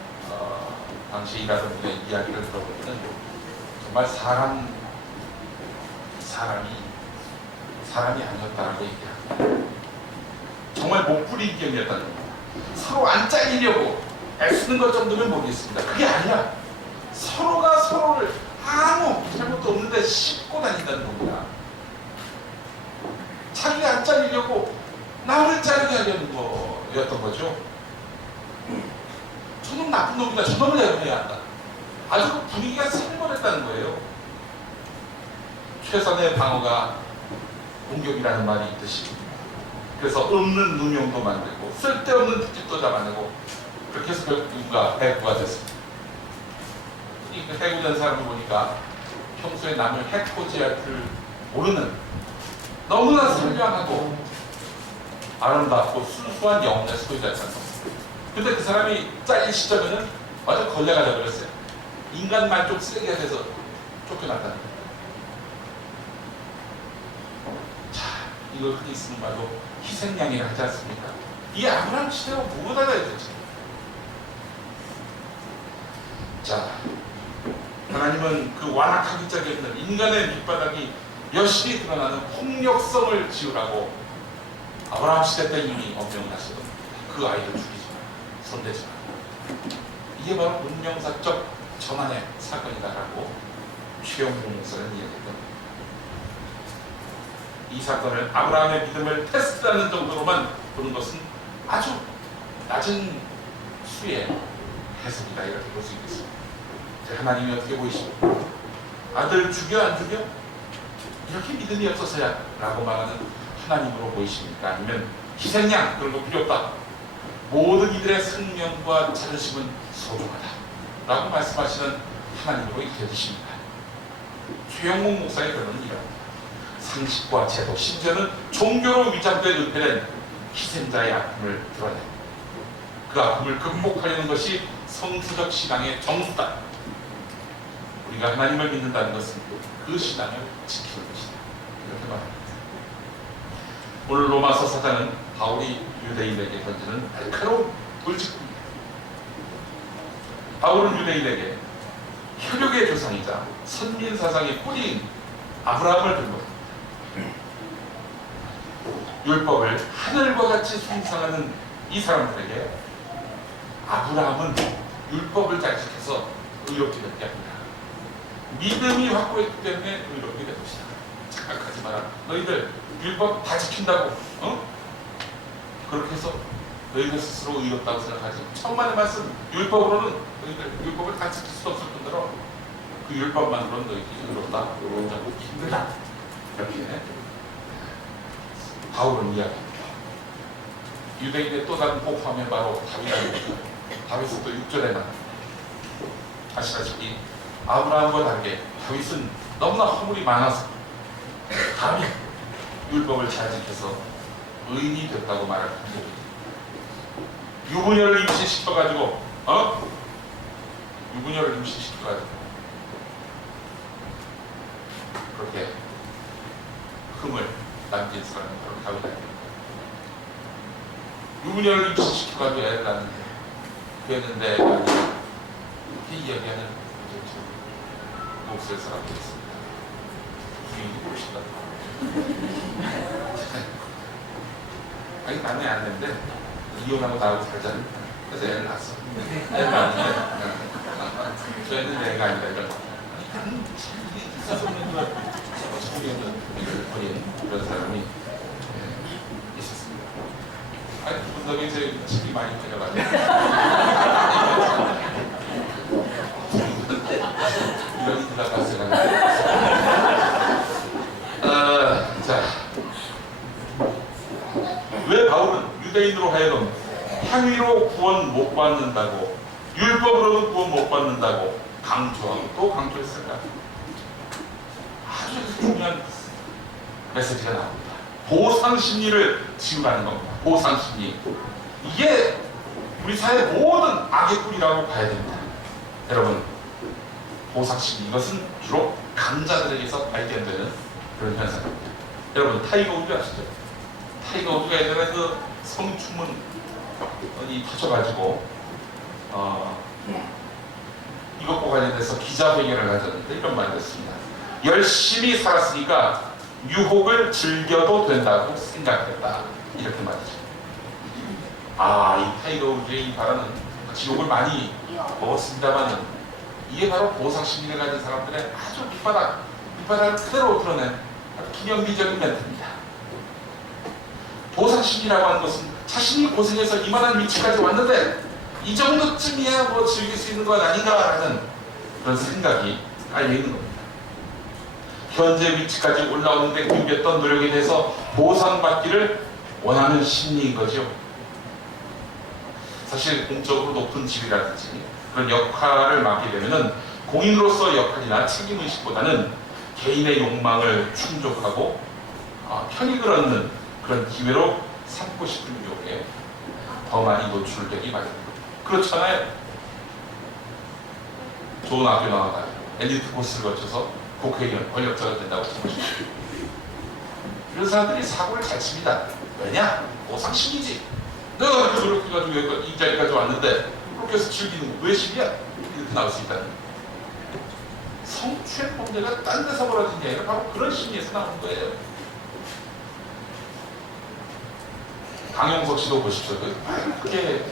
당시 일하던 분의 이야기를 들어보면 정말 사람이 아니었다라고 얘기합니다. 정말 못부린 인격이었다는 겁니다. 서로 안 잘리려고 애쓰는 것 정도면 모르겠습니다. 그게 아니야. 서로가 서로를 아무 잘못도 없는데 씹고 다닌다는 겁니다. 자기가 안 잘리려고 나를 자르게 하려는 거였던 거죠. 저놈 나쁜 놈이다, 저놈을 내보내야 한다. 아주 그 분위기가 살벌했다는 거예요. 최선의 방어가 공격이라는 말이 있듯이, 그래서 없는 누명도 만들고 쓸데없는 특집도 잡아내고, 그렇게 해서 결국 누군가 해고가 됐습니다. 이 해고된 사람을 보니까 평소에 남을 해코지할 줄 모르는, 너무나 선량하고 아름답고 순수한 영혼의 소유자였다는 겁니다. 근데 그 사람이 잘릴 시점에는 완전 걸레가 되어버렸어요. 인간만 좀 쓰레기가 돼서 쫓겨났다는 거예요. 자, 이걸 흔히 쓰는 말로 희생양이라 하지 않습니까? 이게 아브라함 시대가 뭐가 달라졌지? 자, 하나님은 그 완악하기 짝이 없는 인간의 밑바닥이 여실히 드러나는 폭력성을 지으라고 아브라함 시대 때 이미 엄명을 하시던 그 아이를 죽이지 마, 손대지 마. 이게 바로 문명사적 전환의 사건이다라고 최영봉 목사는 이야기했던 겁니다. 이 사건을 아브라함의 믿음을 테스트하는 정도로만 보는 것은 아주 낮은 수의 해석이다, 이렇게 볼 수 있겠습니다. 하나님이 어떻게 보이십니까? 아들 죽여 안 죽여? 이렇게 믿음이 없어서야 라고 말하는 하나님으로 보이십니까? 아니면 희생양 그런 거 필요 없다, 모든 이들의 생명과 자존심은 소중하다 라고 말씀하시는 하나님으로 이겨지십니까? 최영목 목사의 결론은 이럽니다. 상식과 제도, 심지어는 종교로 위장된 은폐된 희생자의 아픔을 드러내 그 아픔을 극복하려는 것이 성수적 신앙의 정수다. 우리가 하나님을 믿는다는 것은 그 신앙을 지키는 것이다, 이렇게 말합니다. 오늘 로마서 4장은 바울이 유대인에게 던지는 날카로운 돌직구입니다. 바울은 유대인에게 혈육의 조상이자 선민사상의 뿌리인 아브라함을 근거합니다. 율법을 하늘과 같이 숭상하는 이 사람들에게 아브라함은 율법을 잘 지켜서 의롭게 될 게 아니라 믿음이 확고했기 때문에 의롭게 된 것이다. 자, 착각하지 마라. 너희들 율법 다 지킨다고, 어? 그렇게 해서 너희들 스스로 의롭다고 생각하지. 천만의 말씀, 율법으로는 너희들 율법을 다 지킬 수 없을 뿐더러 그 율법만으로는 너희들이 의롭다, 의롭다고 힘들다. 이렇게 바울은 이야기합니다. 유대인의 또 다른 복음하면 바로 다윗입니다. 다윗은 또 6절에만 아시다시피 아브라함과 다르게 다윗은 너무나 허물이 많아서 감히 율법을 잘 지켜서 의인이 됐다고 말합니다. 유부녀를 임신시켜가지고 유부녀를 임신시켜가지고 그렇게 흠을 남긴 사람이 바로 다윗입니다. 유부녀를 임신시켜가지고 애를 낳는데 그랬는데 이렇게 이야기하는 목소리 사람이 있습니다. 주인이 모르신다. 아니 남의 안 했는데 이혼하고 나하고 살자. 그래서 애를 낳았어. 애를 낳았는데 저 애는 애가 아니다 이런 청년은 어린 그런 사람이 있었습니다. 아니 그분 덕에 이제 집이 많이 팔려가지고 이런 일이 나갔어요. 자, 왜 바울은 유대인으로 하여금 행위로 구원 못 받는다고 율법으로는 구원 못 받는다고 강조하고 또 강조했을까? 아주 중요한 메시지가 나옵니다. 보상심리를 지우라는 겁니다. 보상심리. 이게 우리 사회 모든 악의 뿌리라고 봐야 됩니다. 여러분, 보상심리 이것은 주로 강자들에게서 발견되는 그런 현상입니다. 여러분, 타이거 우즈 아시죠? 타이거 우즈가 예전에 그 성추문이 터져가지고 이것과 관련돼서 기자회견을 가졌는데 이런 말을 했습니다. 열심히 살았으니까 유혹을 즐겨도 된다고 생각했다. 이렇게 말이죠. 이 타이거 우즈의 이 발언은 지옥을 많이 먹었습니다만은 이게 바로 보상심리를 가진 사람들의 아주 밑바닥을 그대로 드러낸 기념비적인 멘트입니다. 보상심리라고 하는 것은 자신이 고생해서 이만한 위치까지 왔는데 이 정도쯤이야 뭐 즐길 수 있는 건 아닌가라는 그런 생각이 깔려있는 겁니다. 현재 위치까지 올라오는데 기울였던 노력에 대해서 보상받기를 원하는 심리인 거죠. 사실 공적으로 높은 직이라든지 그런 역할을 맡게 되면은 공인으로서 역할이나 책임의식보다는 개인의 욕망을 충족하고 편익을 얻는 그런 기회로 삼고 싶은 유혹에 더 많이 노출되기 마련입니다. 그렇잖아요. 좋은 학교 나와가지고 엘리트 코스를 거쳐서 국회의원, 권력자가 된다고 생각하십시오. 이런 사람들이 사고를 잘 칩니다. 왜냐? 보상심리지. 내가 그렇게 노력해가지고 이 자리까지 왔는데 그렇게 해서 즐기는 거 왜 심이야? 이렇게 나올 수 있다는 거예요. 성추행 범죄가 딴 데서 벌어진 게 아니라 바로 그런 심리에서 나오는 거예요. 강용석 씨도 보십시오. 그렇게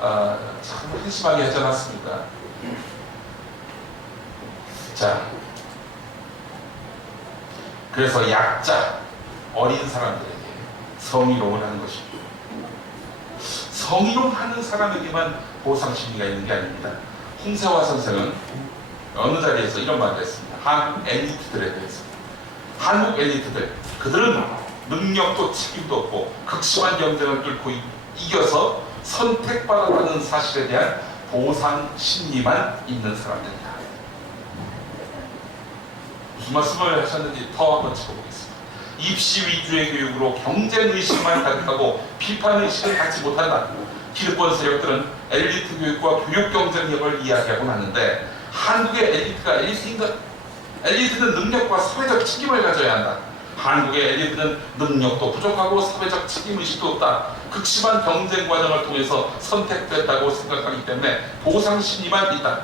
참 한심하게 하지 않았습니까? 자, 그래서 약자, 어린 사람들에게 성희롱을 하는 것입니다. 성희롱하는 사람에게만 보상심리가 있는 게 아닙니다. 홍세화 선생은 어느 자리에서 이런 말을 했습니다. 한국 엘리트들에 대해서. 한국 엘리트들, 그들은 능력도 책임도 없고 극심한 경쟁을 뚫고 이겨서 선택받았다는 사실에 대한 보상심리만 있는 사람들이다. 무슨 말씀을 하셨는지 더 한번 짚어보겠습니다. 입시 위주의 교육으로 경쟁의식만 가득하고 비판의식을 갖지 못한다. 기득권 세력들은 엘리트 교육과 교육 경쟁력을 이야기하고 있는데 한국의 엘리트가 엘리트인가? 엘리트는 능력과 사회적 책임을 가져야 한다. 한국의 엘리트는 능력도 부족하고 사회적 책임의식도 없다. 극심한 경쟁 과정을 통해서 선택됐다고 생각하기 때문에 보상심리만 있다.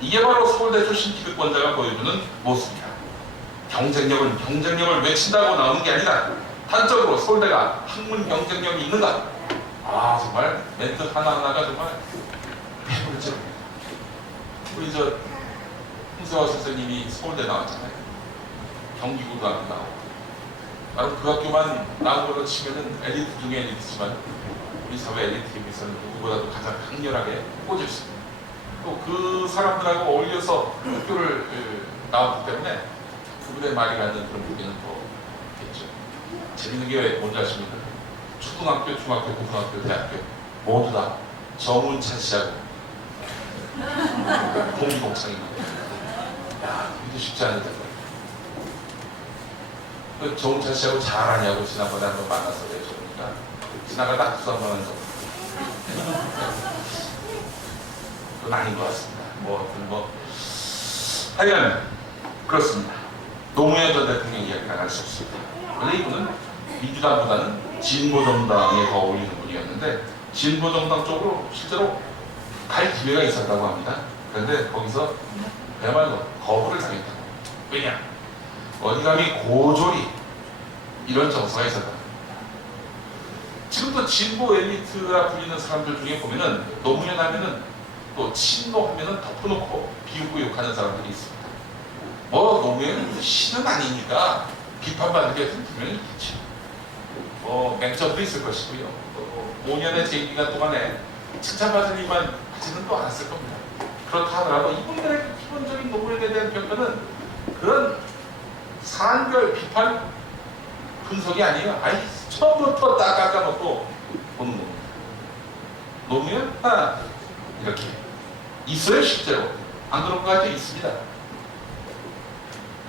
이게 바로 서울대 출신 기득권자가 보여주는 모습이다. 경쟁력을 외친다고 나오는 게 아니라 단적으로 서울대가 학문 경쟁력이 있는가? 정말 멘트 하나하나가 정말 배부르죠. 우리 홍세화 선생님이 서울대 나왔잖아요. 경기고등학교 나오고 나는 그 학교만 나온 걸로 치면은 엘리트 중에 엘리트지만 우리 사회 엘리트에 비해서는 누구보다도 가장 강렬하게 꽂을 수 있는 또 그 사람들하고 어울려서 학교를 나왔기 때문에 그분의 말이 갖는 그런 무게는 더 있겠죠. 재밌는 게 뭔지 아십니까? 초등학교, 중학교, 고등학교, 대학교 모두 다 정운찬 씨하고 공기동창입니다. 야, 이게 쉽지 않은데. 그 정운찬 씨하고 잘 아냐고 지난번에 한번 만나서 여쭤보니까 지나가다 악수 한번 한 적. 그건 아닌 것 같습니다. 하여간 그렇습니다. 노무현 전 대통령 이야기가 나갈 수 없습니다. 원래 이분은 민주당보다는 진보정당에 더 어울리는 분이었는데 진보정당 쪽으로 실제로 갈 기회가 있었다고 합니다. 그런데 거기서 그야말로 거부를 당했다고. 왜냐? 어디 감히 고졸이 이런 정서가 있었다. 지금도 진보 엘리트라 불리는 사람들 중에 보면은 노무현 하면은 또 친노 하면은 덮어놓고 비웃고 욕하는 사람들이 있습니다. 노무현은 신은 아니니까 비판받는 게 분명히 있죠. 맹점도 있을 것이고요. 5년의 제 기간 동안에 칭찬받을 일만 하지는 또 않았을 겁니다. 그렇다 하더라도 이분들의 기본적인 노무현에 대한 평가는 그런 사안별 비판 분석이 아니에요. 아예 처음부터 딱 깎아놓고 보는 겁니다. 노무현 이렇게 있어요. 실제로 안 그런 것 같아요. 있습니다.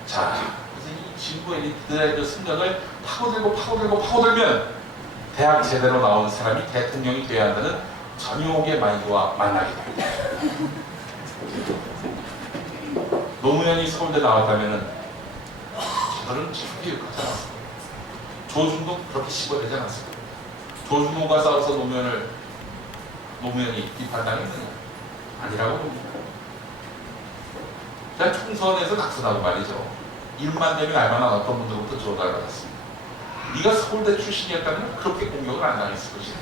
자, 그래서 이 진보 엘리트들의 그 생각을 파고들면 대학 제대로 나온 사람이 대통령이 되어야 한다는 전용의 마인드와 만나게 됩니다. 노무현이 서울대 나왔다면은 저들은 저렇게 욕하지 않았을 거예요. 조중동 그렇게 씹어내지 않았을 거예요. 조중동과 싸워서 노무현이 비판당했느냐? 아니라고 봅니다. 그냥 총선에서 낙선하고 말이죠. 일만 되면 알만한 어떤 분들부터 조언을 받았습니다. 네가 서울대 출신이었다면 그렇게 공격을 안 당했을 것이다.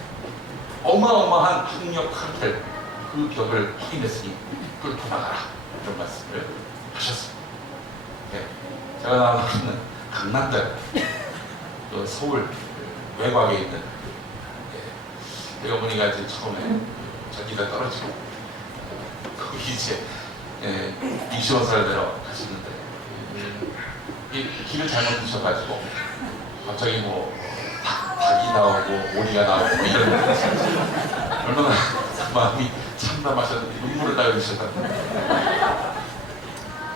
어마어마한 학력 카르텔 그 벽을 확인했으니 그걸 도망가라. 이런 말씀을 하셨습니다. 네. 제가 나오는 강남대 서울 외곽에 있는 대어머니가 이제 처음에 전기가 떨어지고 거기 이제 유치원사를 내려 가시는데 길을 잘못 드셔가지고 갑자기 닭이 나오고 오리가 나오고 이런 얼마나 마음이 참담하셨는데 눈물을 닦으셨다는데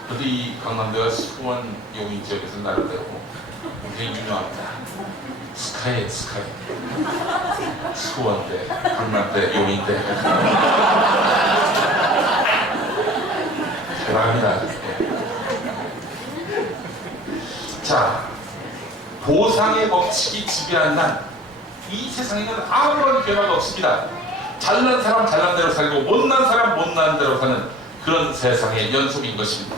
그래도 이 강남대가 수원 용인 지역에서 나름대로 굉장히 유명합니다. 스카이 수원대, 강남대, 용인대 대단합니다. 자, 보상의 법칙이 지배한 난 이 세상에는 아무런 변화가 없습니다. 잘난 사람 잘난 대로 살고 못난 사람 못난 대로 사는 그런 세상의 연속인 것입니다.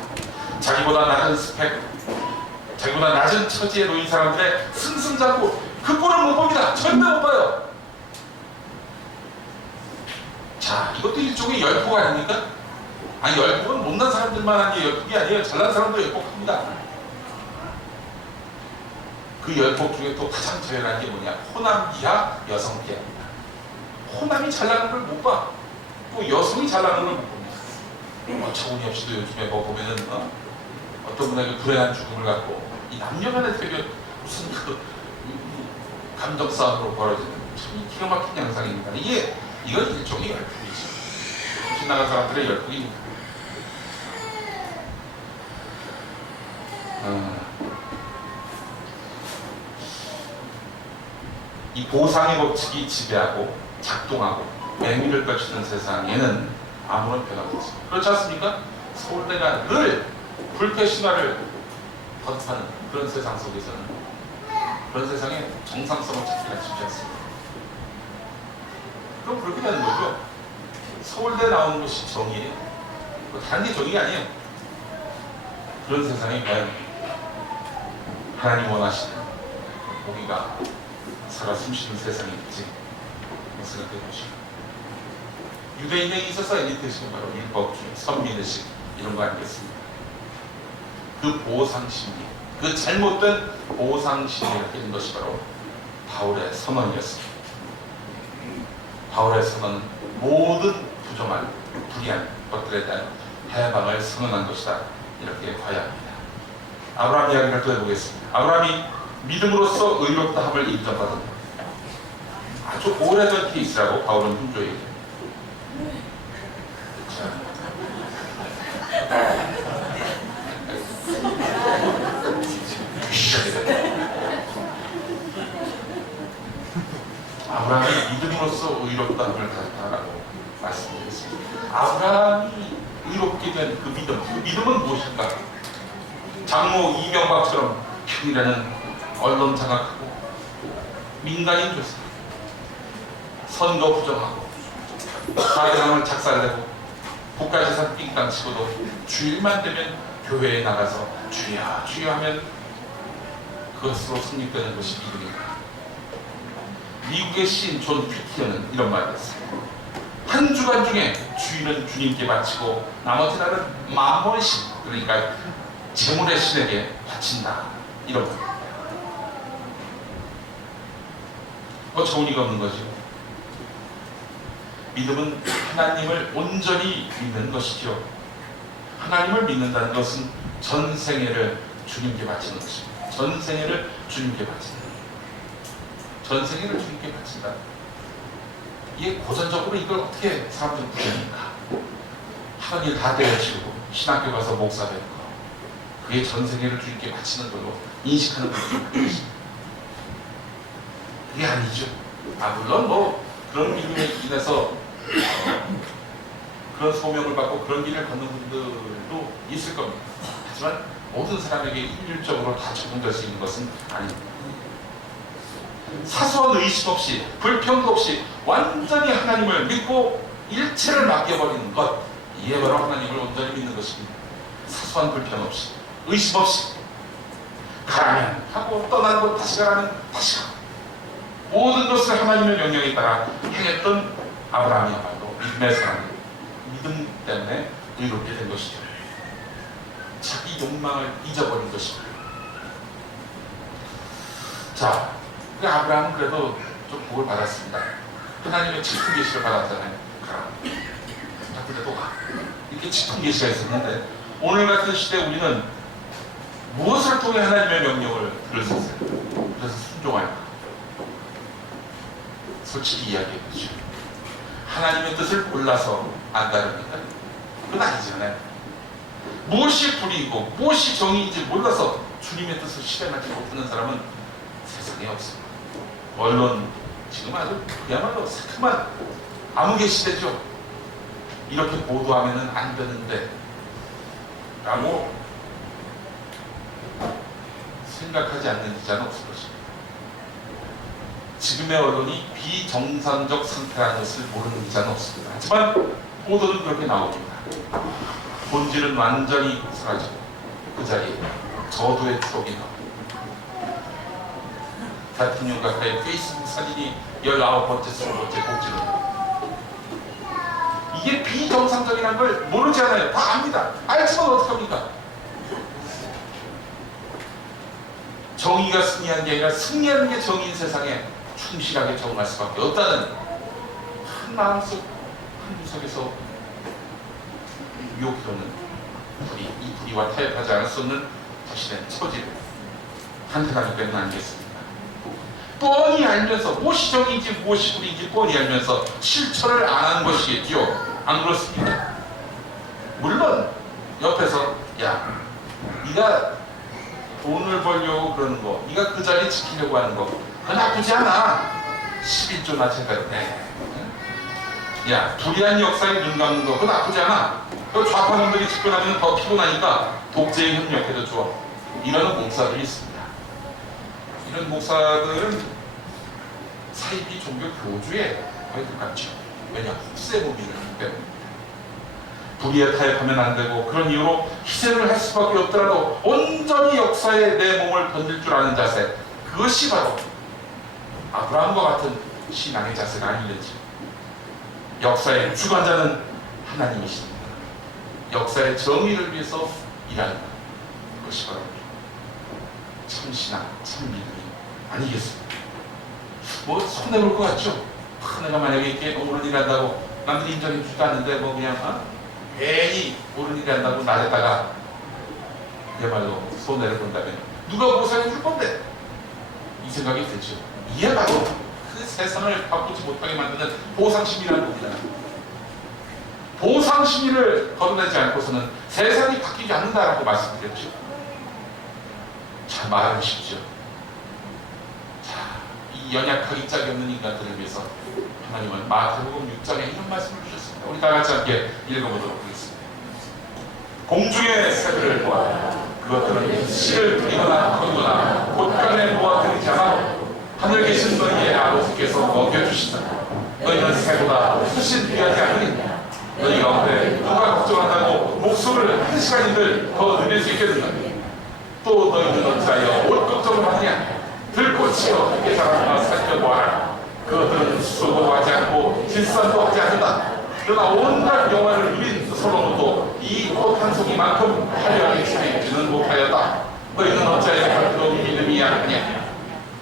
자기보다 낮은 스펙, 자기보다 낮은 처지에 놓인 사람들의 승승장구 그 꼴을 못 봅니다. 절대 못 봐요. 자, 이것도 일종의 열폭 아닙니까? 아니, 열폭은 못난 사람들만 한 게 열폭이 아니에요. 잘난 사람도 열폭합니다. 그 열폭 중에 또 가장 저열한 게 뭐냐? 호남 비하, 여성 비하입니다. 호남이 잘나는 걸 못 봐. 또 여성이 잘나는 걸 못 봅니다. 차은희 씨도 요즘에 보면은 어떤 분에게 불행한 죽음을 갖고 이 남녀간의 되게 무슨 감정 싸움으로 벌어지는 참 기가 막힌 양상입니다. 이건 일종의 열폭이죠. 지나간 사람들의 열폭입니다. 이 보상의 법칙이 지배하고 작동하고 맹위를 떨치는 세상에는 아무런 변화가 없습니다. 그렇지 않습니까? 서울대가 늘 불패신화를 거듭하는 그런 세상 속에서는 그런 세상에 정상성을 찾기가 쉽지 않습니다. 그럼 그렇게 되는 거죠. 서울대 나오는 것이 정의예요. 다른 게 정의가 아니에요. 그런 세상에 과연 하나님 원하시는 고기가 살아 숨쉬는 세상이 있지 생각해 보시고 유대인에게 있어서 엘리트의식은 바로 율법 중에 선민의식 이런 거 아니겠습니까? 그 보상심리, 그 잘못된 보상심리가 된 것이 바로 바울의 선언이었습니다. 바울의 선언은 모든 부정한 불의한 것들에 대한 해방을 선언한 것이다. 이렇게 봐야 합니다. 아브라함 이야기를 또 해보겠습니다. 아브라함이 믿음으로써 의롭다함을 인정받은 아주 오래전 케이스라고 바울은 훈조에 얘기합니다. 아브라함이 믿음으로써 의롭다함을 가졌다라고 말씀드렸습니다. 아브라함이 의롭게 된 그 믿음은 무엇일까? 장모 이명박처럼 평일에는 언론 장악하고 민간인 조사, 선거 부정하고 사회상을 작살내고 국가재산 삥땅 치고도 주일만 되면 교회에 나가서 주야 주야 하면 그것으로 성립되는 것이 믿음입니다. 미국의 시인 존 퀴티어는 이런 말을 했습니다. 한 주간 중에 주일은 주님께 바치고 나머지 날은 만몬의 신, 그러니까 재물의 신에게 바친다. 이런 말. 어처구니가 없는 거죠. 믿음은 하나님을 온전히 믿는 것이죠. 하나님을 믿는다는 것은 전생애를 주님께 바치는 것입니다. 전생애를 주님께 바친다. 전생애를 주님께 바친다. 이게 고전적으로 이걸 어떻게 사람들이 부르니까 하는 일 다 때려치우고 신학교 가서 목사 되는 거, 그게 전생애를 주님께 바치는 걸로 인식하는 것입니다. 그게 아니죠. 물론 뭐 그런 믿음에 인해서 그런 소명을 받고 그런 길을 걷는 분들도 있을 겁니다. 하지만 모든 사람에게 일률적으로 다 적용될 수 있는 것은 아닙니다. 사소한 의심 없이 불평도 없이 완전히 하나님을 믿고 일체를 맡겨버리는 것, 이게 바로 하나님을 온전히 믿는 것입니다. 사소한 불평 없이 의심 없이 가라면 하고 떠나고 다시 가라면 다시 가고 모든 것을 하나님의 명령에 따라 행했던 아브라함이야말로 믿음의 사람, 믿음 때문에 의롭게 된 것이죠. 자기 욕망을 잊어버린 것입니다. 자, 그 아브라함은 그래도 좀 복을 받았습니다. 하나님의 짙은 계시를 받았잖아요. 가라. 자, 그래도 가. 이렇게 짙은 계시가 있었는데 오늘 같은 시대에 우리는 무엇을 통해 하나님의 명령을 들을 수 있어요? 그래서 순종할까? 솔직히 이야기해보죠. 하나님의 뜻을 몰라서 안 따릅니까? 그건 아니잖아요. 무엇이 불이고 무엇이 정의인지 몰라서 주님의 뜻을 실행하지 못하는 사람은 세상에 없습니다. 언론 지금 아주 그야말로 새카만 암흑의 시대죠. 이렇게 보도하면 안 되는데 라고 생각하지 않는 기자는 없을 것입니다. 지금의 언론이 비정상적 상태라는 것을 모르는 기자는 없습니다. 하지만 보도는 그렇게 나옵니다. 본질은 완전히 사라지고 그 자리에 저도의 추억이 나옵니다. 대통령 가까이 페이스북 사진이 19번째, 20번째 복지는 이게 비정상적이라는 걸 모르지 않아요. 다 압니다. 알지만 어떡합니까? 정의가 승리한 게 아니라 승리하는 게 정의인 세상에 충실하게 적응할 수밖에 없다는 한 마음속 한 구석에서 유혹해오는 불이, 이 불의와 타협하지 않을 수 없는 자신의 처지를 한탄하기 때문 아니겠습니까? 뻔히 알면서 무엇이 정의인지 무엇이 불의인지 뻔히 알면서 실천을 안 하는 것이겠죠. 안 그렇습니까? 물론 옆에서 야, 네가 돈을 벌려고 그러는 거, 네가 그 자리 지키려고 하는 거, 그건 나쁘지 않아. 11조나 제가네. 야, 불의한 역사에 눈 감는 거, 그건 나쁘지 않아. 그 좌파놈들이 집권하면 더 피곤하니까 독재에 협력해도 좋아. 이러는 목사들이 있습니다. 이런 목사들은 사이비 종교 교주에 거의 가깝죠. 왜냐? 흡세 무기를 하기 때문입니다. 불의에 타협하면 안 되고 그런 이유로 희생을 할 수밖에 없더라도 온전히 역사에 내 몸을 던질 줄 아는 자세, 그것이 바로 아브라함과 같은 신앙의 자세가 아니겠지. 역사의 주관자는 하나님이십니다. 역사의 정의를 위해서 일하는 것, 그것이 바로 참신앙, 참믿음이 아니겠습니까? 뭐 손해볼 것 같죠? 내가 만약에 이렇게 옳은 일 한다고 남들이 인정해 주지도 않는데 뭐 그냥 괜히 옳은 일 한다고 나댔다가 그야말로 손해를 본다면 누가 보상해 줄 건데? 이 생각이 들죠. 이게 바로 그 세상을 바꾸지 못하게 만드는 보상심리라는 겁니다. 보상심리를 거둬내지 않고서는 세상이 바뀌지 않는다라고 말씀드렸죠. 자, 말하기 쉽죠. 자, 이 연약하기 짝이 없는 인간들을 위해서 하나님은 마태복음 6장에 이런 말씀을 주셨습니다. 우리 다 같이 함께 읽어보도록 하겠습니다. 공중의 새들을 보아 그것들은 씨를 뿌리거나 거두거나 곳간에 모아들이지 않아 하늘 계신 너희의 아버지께서 먹여주신다. 너희는 새보다 훨씬 귀하지 않으니 너희 가운데 누가 걱정한다고 목숨을 한 시간이들 더 늘릴 수 있겠느냐. 또 너희는 어찌하여 옷 걱정을 하느냐. 들꽃이여 함께 자라나 살펴보아라. 그것들은 수고하지 않고 질산도 하지 않는다. 그러나 온갖 영화를 누린 솔로몬도 이 옷 한 송이만큼 화려하게 차리지는 못하였다. 너희는 어찌하여 그런 믿음이 약하냐.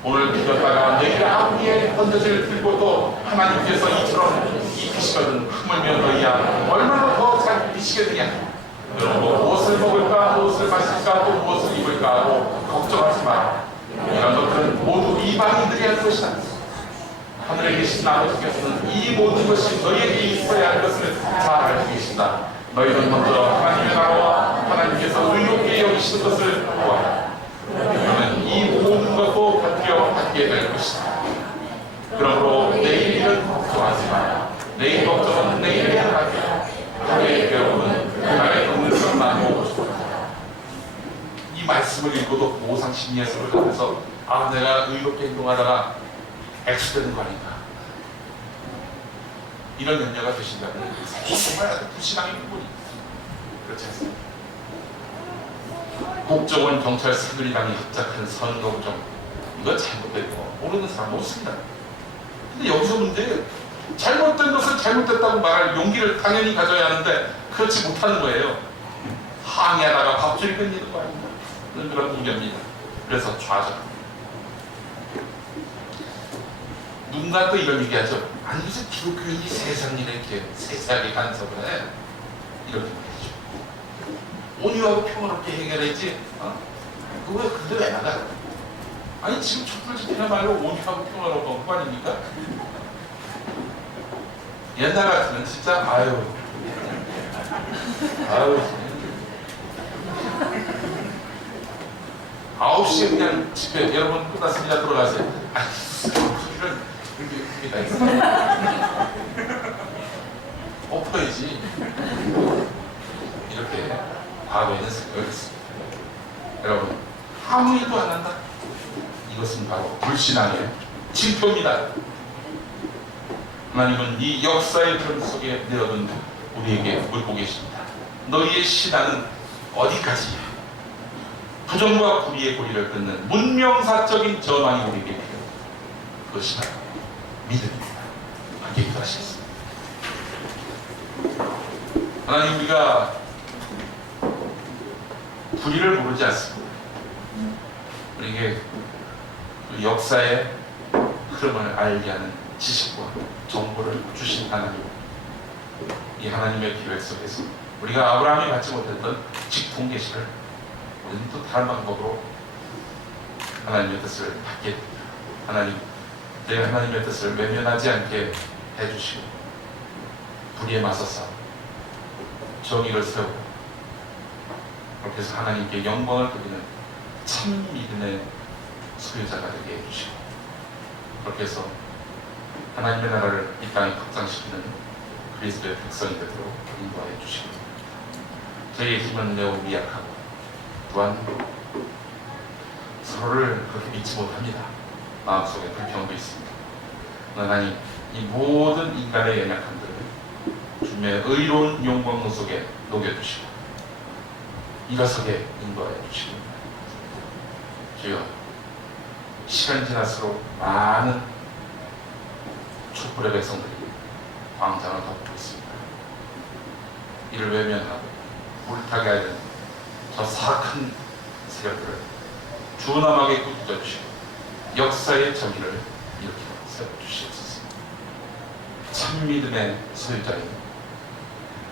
오늘 비겼다가 내일 아버지의 던져질 들고도 하나님께서 이처럼 입히시거든 하물며 너희야 얼마나 더 잘 입히시겠느냐. 그리고 무엇을 먹을까 무엇을 마실까 또 무엇을 입을까 하고 걱정하지 마라. 이런 것들은 모두 이방인들이 하는 것이다. 하늘에 계신 아버지께서는 이 모든 것이 너희에게 있어야 할 것을 잘 알고 계신다. 너희는 먼저 하나님의 나라와 하나님께서 의롭게 여기시는 것을 보아라. 그러면 이 모든 것도 받게 될 것이다. 그러므로 내일 일은 걱정하지 마라. 내일 걱정은 내일에 하라. 하루의 괴로움은 그날에 없는 것만 보고 싶다. 이 말씀을 읽고도 보상심리 해석을 하면서 내가 의롭게 행동하다가 X되는 거 아닌가. 이런 염려가 되신다면 정말 불신앙의 부분이 그렇지 않습니까? 국정원 경찰 새누리당이 합작한 선거구정 이거 잘못됐고 모르는 사람 없습니다. 근데 여기서 문제는 잘못된 것을 잘못됐다고 말할 용기를 당연히 가져야 하는데 그렇지 못하는 거예요. 항의하다가 밥줄 끊기는 거 아닙니까? 그런 문제입니다. 그래서 좌절. 누군가 또 이런 얘기하죠. 아니 무슨 기독교인이 세상 일에 이렇게 세세하게 간섭을 해. 이렇게 말이죠. 온유하고 평화롭게 해결했지. 그거 왜 근데 왜 나가? 아니 지금 촛불 집회야말로 온유하고 평화로운 거 아닙니까? 옛날 같으면 진짜 아유 9시에 그냥 집회 여러분 끝났습니다. 들어가세요. 아니 소리를 그게 다 있어. 엎어야지. 이렇게 과거에는 생각을 했습니다. 여러분 아무 일도 안 한다. 이것은 바로 불신앙의 징표입니다. 하나님은 이 역사의 편 속에 내어둔 우리에게 묻고 계십니다. 너희의 신앙은 어디까지야? 부정과 불의의 고리를 끊는 문명사적인 전환이 우리에게 필요합니다. 그것이 바로 믿음입니다. 함께 기도하시겠습니다. 하나님 우리가 불의를 모르지 않습니다. 우리에게 역사의 흐름을 알게 하는 지식과 정보를 주신 하나님, 이 하나님의 계획 속에서 우리가 아브라함이 받지 못했던 직통계시를 우리는 또 다른 방법으로 하나님의 뜻을 받게 됩니다. 하나님, 내 하나님의 뜻을 외면하지 않게 해주시고 불의에 맞서서 정의를 세우고 그렇게 해서 하나님께 영광을 드리는 참 믿음의 소유자가 되게 해주시고 그렇게 해서 하나님의 나라를 이 땅에 확장시키는 그리스도의 백성이 되도록 인도하여 주시고 저희의 힘은 매우 미약하고 또한 서로를 그렇게 믿지 못합니다. 마음속에 불평도 있습니다. 하나님, 이 모든 인간의 연약함들을 주님의 의로운 영광 속에 녹여주시고 일어서게 인도하여 주시고 주여 시간이 지날수록 많은 촛불의 백성들이 광장을 덮고 있습니다. 이를 외면하고 물타게 하는 저 사악한 세력들을 주남하게 꾸짖어주시고 역사의 정의를 이렇게 세워주시옵소서. 참 믿음의 소유자인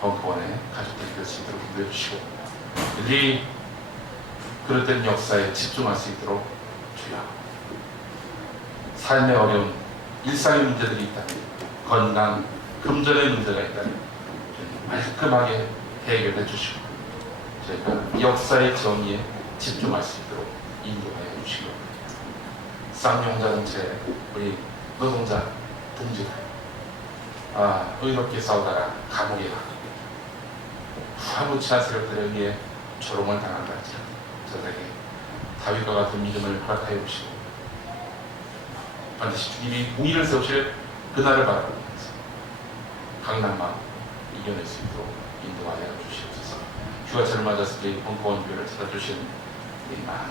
벙커원의 가족들이 될 수 있도록 인도해 주시고 이 그릇된 역사에 집중할 수 있도록 주여. 삶의 어려운 일상의 문제들이 있다면, 건강, 금전의 문제가 있다면 말끔하게 해결해 주시고 저희가 역사의 정의에 집중할 수 있도록 인도하여 주시고, 쌍용자동차의 우리 노동자 동지들 의롭게 싸우다가 감옥에 가고 후하무치한 세력들에 의해 조롱을 당한다 할지라도 저들에게 다윗과 같은 믿음을 허락하여 주시고 반드시 주님이 공의를 세우실 그날을 바라보면서 강난 마음 이겨낼 수 있도록 인도하여 주시옵소서. 휴가철을 맞아서 저희 벙커원 교회를 찾아주신 우리 많은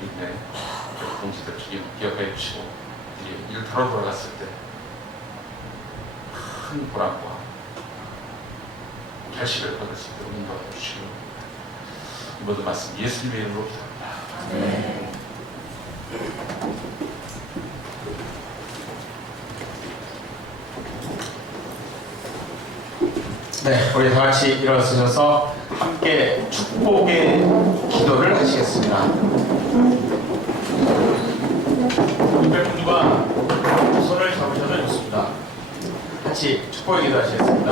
믿음의 동지들 주님 기억해 주시고 일 타러 돌아갔을 때 큰 보람과 결실을 받을 수 있도록 인도하여 주시고 이 모든 말씀 예수님의 이름으로 기도합니다. 네, 우리 다 같이 일어서셔서 함께 축복의 기도를 하시겠습니다. 옆에 분과 손을 잡으셔도 좋습니다. 같이 축복의 기도 하시겠습니다.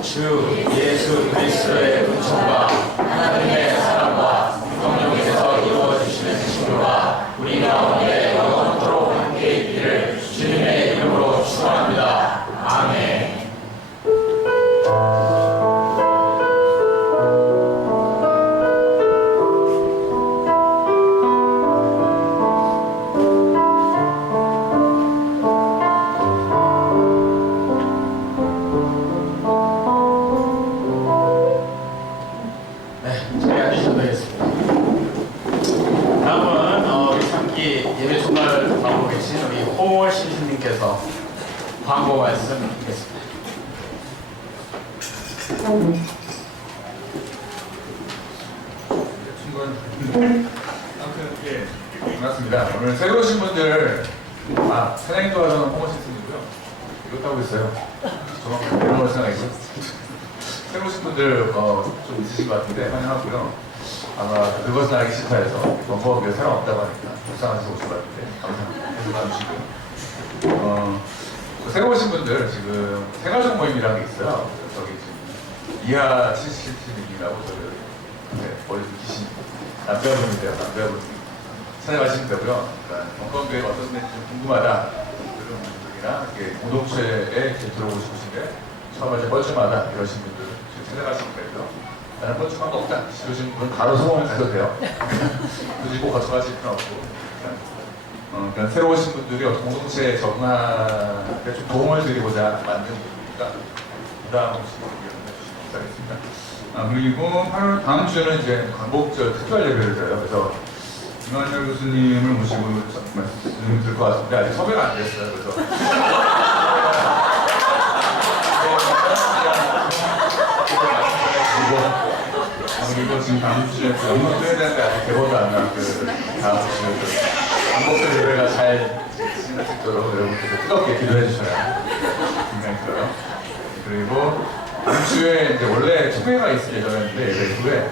주 예수 그리스도의 은총과 하나님의 사랑과 성령께서 이루어 주시는 친구가 우리 가운데 영원토록 함께 있기를 주님의 이름으로 축원합니다. 아멘. 광고 말씀 드리겠습니다. 아무튼 반갑습니다. 오늘 새로 오신 분들 사장님도 하자는 홍어신스님이고요. 이것도 하고 있어요. 저만 이런 걸 생각했고 새로 오신 분들 좀 있으신 것 같은데 환영하고요. 아마 그것은 알기 싫다해서 벙커업에 사람 없다고 하니까 불쌍해서 오신 것 같은데 감사합니다. 해주시고요. 새로 오신 분들 지금 생활적 모임이라는 게 있어요. 저기 지금 이하 77님이라고 저기 머리 좀 기신 남자분인데요. 남자분이 찾아가시면 되고요. 그러니까 벙커교회가 어떤 데인지 좀 궁금하다 그런 분들이나 이렇게 공동체에 이렇게 들어오고 싶으신데 처음에 이제 뻘쭘하다 이러신 분들 지금 찾아가시면 되고요. 나는 뻘쭘한 거 없다 이러신 분은 바로 소원을 가셔도 돼요. 굳이 꼭 거쳐가실 필요는 없고. 그러니까 새로 오신 분들이 공동체에 적응하는데 좀 도움을 드리고자 만든 분이니까 부담 없이 의견을 해주시면 감사하겠습니다. 그리고 다음 주에는 이제 광복절 특별 예배를 드려요. 그래서 김한열 교수님을 모시고 말씀드리면 될 것 같은데 아직 섭외가 안 됐어요. 그래서 그리고 지금 다음 주에 연극도 해야 되는데 아직 개봉도 안 나왔고 다음 주에 광복절 예배가 잘 진행할 수 있도록 여러분께서 뜨겁게 기도해 주셔야 굉장히 들어요. 그리고 다음 주에 이제 원래 초회가 있을 예정이었는데 예배 후에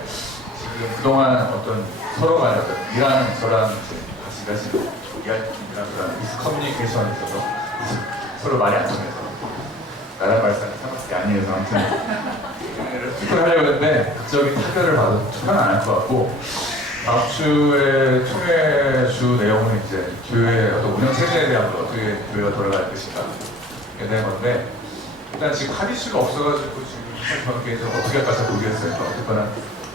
지금 그동안 어떤 서로 간에 어떤 일하는 저랑 같이 일하시는 이랑 저랑 미스커뮤니케이션이 있어서 서로 말이 안 통해서 나란 말씀이 상관없게 아니어서 아무튼 투표를 하려고 했는데 극적인 타결을 받아서 투표는 안 할 것 같고 다음 주에 총회 주 내용은 이제 교회 어떤 운영 체제에 대한 거 어떻게 교회가 돌아갈 것인가에 대한 건데 일단 지금 합의수가 없어가지고 지금 저렇게 어떻게 할까 잘 모르겠어요. 어쨌거나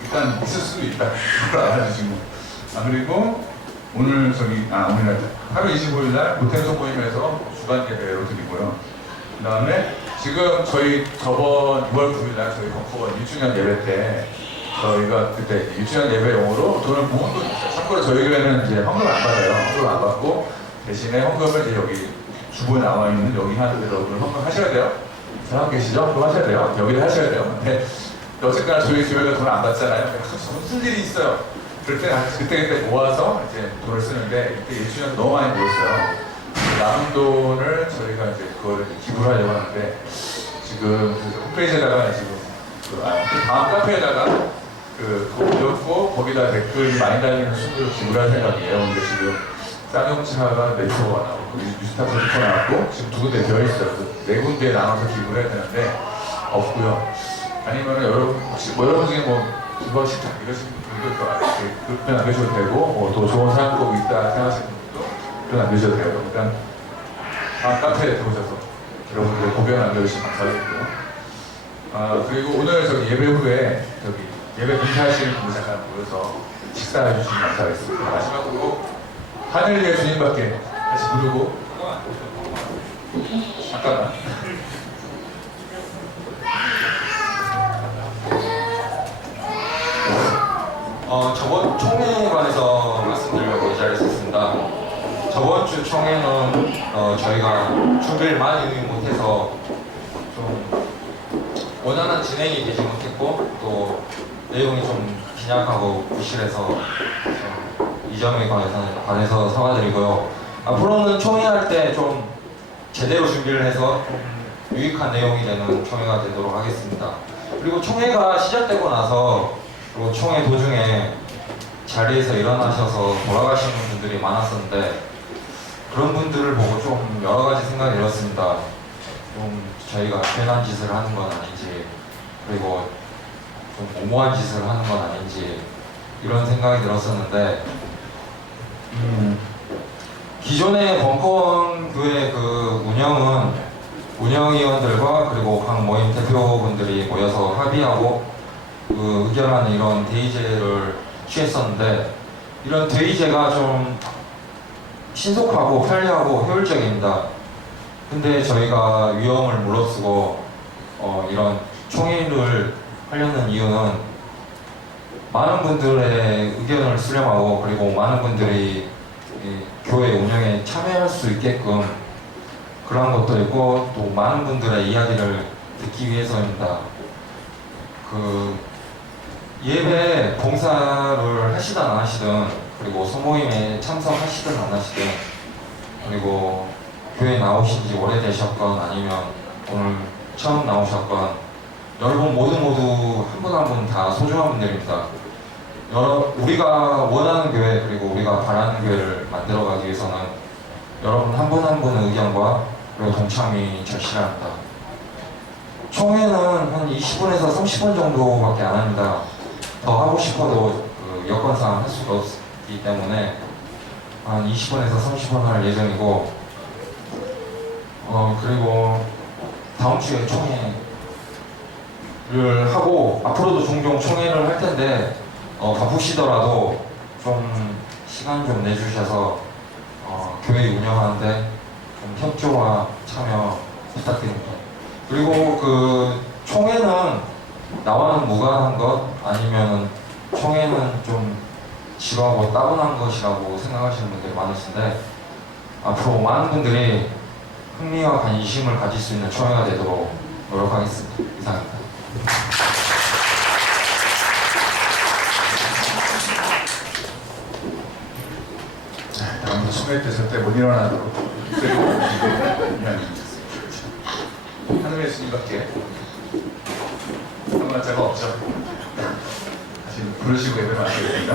일단 있을 수도 있다. 그걸 알아주시고 그리고 오늘 오늘 8월 25일 날 모태소 모임에서 주간 예배로 드리고요. 그 다음에 지금 저희 저번 6월 9일 날 저희 벙커원 1주년 예배 때 저희가 그때 1주년 예배용으로 돈을 모은 돈이 있어요. 참고로 저희 교회는 이제 헌금을 안 받아요. 헌금을 안 받고 대신에 헌금을 이제 여기 주보에 나와 있는 여기 하는 데로 헌금 하셔야 돼요. 사람 계시죠? 그거 하셔야 돼요. 여기를 하셔야 돼요. 근데 어쨌거나 저희 교회가 돈을 안 받잖아요. 무슨 일이 있어요. 그때 모아서 이제 돈을 쓰는데 이때 1주년 너무 많이 모였어요. 남은 돈을 저희가 이제 그걸 기부를 하려고 하는데 지금 그 홈페이지에다가 지금 다음 카페에다가 그거 올렸고 거기다 댓글이 많이 달리는 순으로 기부를 할 생각이에요. 근데 지금 쌍용차가 네이버가 나오고 뉴스타트 리퍼 나왔고 지금 두 군데 되어 있어요. 네 군데에 나눠서 기부를 해야 되는데 없고요. 아니면 여러분 혹시 여러분 중에 기부하고 싶다 이러신 분들도 그렇게 남겨주셔도 되고 더 좋은 사용법이 있다 생각하시는 분들도 그렇게 남겨주셔도 돼요. 일단 다음 카페에 들어오셔서 여러분들 고견 남겨주시면 감사하겠고요. 그리고 오늘 예배 후에 예배 봉사하시는 분들 잠깐 모여서 식사해 주시면 감사하겠습니다. 마지막으로 하늘 위에 주님밖에 다시 부르고 잠깐만. 저번 총회에 관해서 말씀드리려고 이 자리에 있습니다. 저번 주 총회는 저희가 준비를 많이 못해서 좀 원활한 진행이 되지 못했고 또 내용이 좀 빈약하고 부실해서 이 점에 관해서 사과드리고요. 앞으로는 총회할 때 좀 제대로 준비를 해서 좀 유익한 내용이 되는 총회가 되도록 하겠습니다. 그리고 총회가 시작되고 나서 그리고 총회 도중에 자리에서 일어나셔서 돌아가시는 분들이 많았었는데 그런 분들을 보고 좀 여러 가지 생각이 들었습니다. 좀 저희가 괜한 짓을 하는 건 아닌지 그리고 좀 오모한 짓을 하는 건 아닌지 이런 생각이 들었었는데 기존의 벙커원 교회 그 운영위원들과 그리고 각 모임 대표분들이 모여서 합의하고 그 의결하는 이런 대의제를 취했었는데 이런 대의제가 좀 신속하고 편리하고 효율적입니다. 근데 저희가 위험을 무릅쓰고 이런 총회를 하려는 이유는 많은 분들의 의견을 수렴하고 그리고 많은 분들이 이 교회 운영에 참여할 수 있게끔 그런 것도 있고 또 많은 분들의 이야기를 듣기 위해서입니다. 그 예배 봉사를 하시든 안 하시든 그리고 소모임에 참석하시든 안 하시든 그리고 교회 나오신 지 오래되셨건 아니면 오늘 처음 나오셨건 여러분 모두 한 분 한 분 다 소중한 분들입니다. 우리가 원하는 교회 그리고 우리가 바라는 교회를 만들어가기 위해서는 여러분 한 분 한 분의 의견과 그리고 동참이 절실합니다. 총회는 한 20분에서 30분 정도밖에 안 합니다. 더 하고 싶어도 그 여건상 할 수가 없기 때문에 한 20분에서 30분 할 예정이고 그리고 다음 주에 총회를 하고 앞으로도 종종 총회를 할 텐데 바쁘시더라도 좀 시간 좀 내주셔서 교회 운영하는데 좀 협조와 참여 부탁드립니다. 그리고 그 총회는 나와는 무관한 것 아니면은 총회는 좀 지루하고 따분한 것이라고 생각하시는 분들이 많으신데 앞으로 많은 분들이 흥미와 관심을 가질 수 있는 총회가 되도록 노력하겠습니다. 이상입니다. 다음부터 총회 됐을 때 못 일어나도록 하늘의 주님밖에 한번 자가 없죠. 다시 부르시고 예배 마치겠습니다.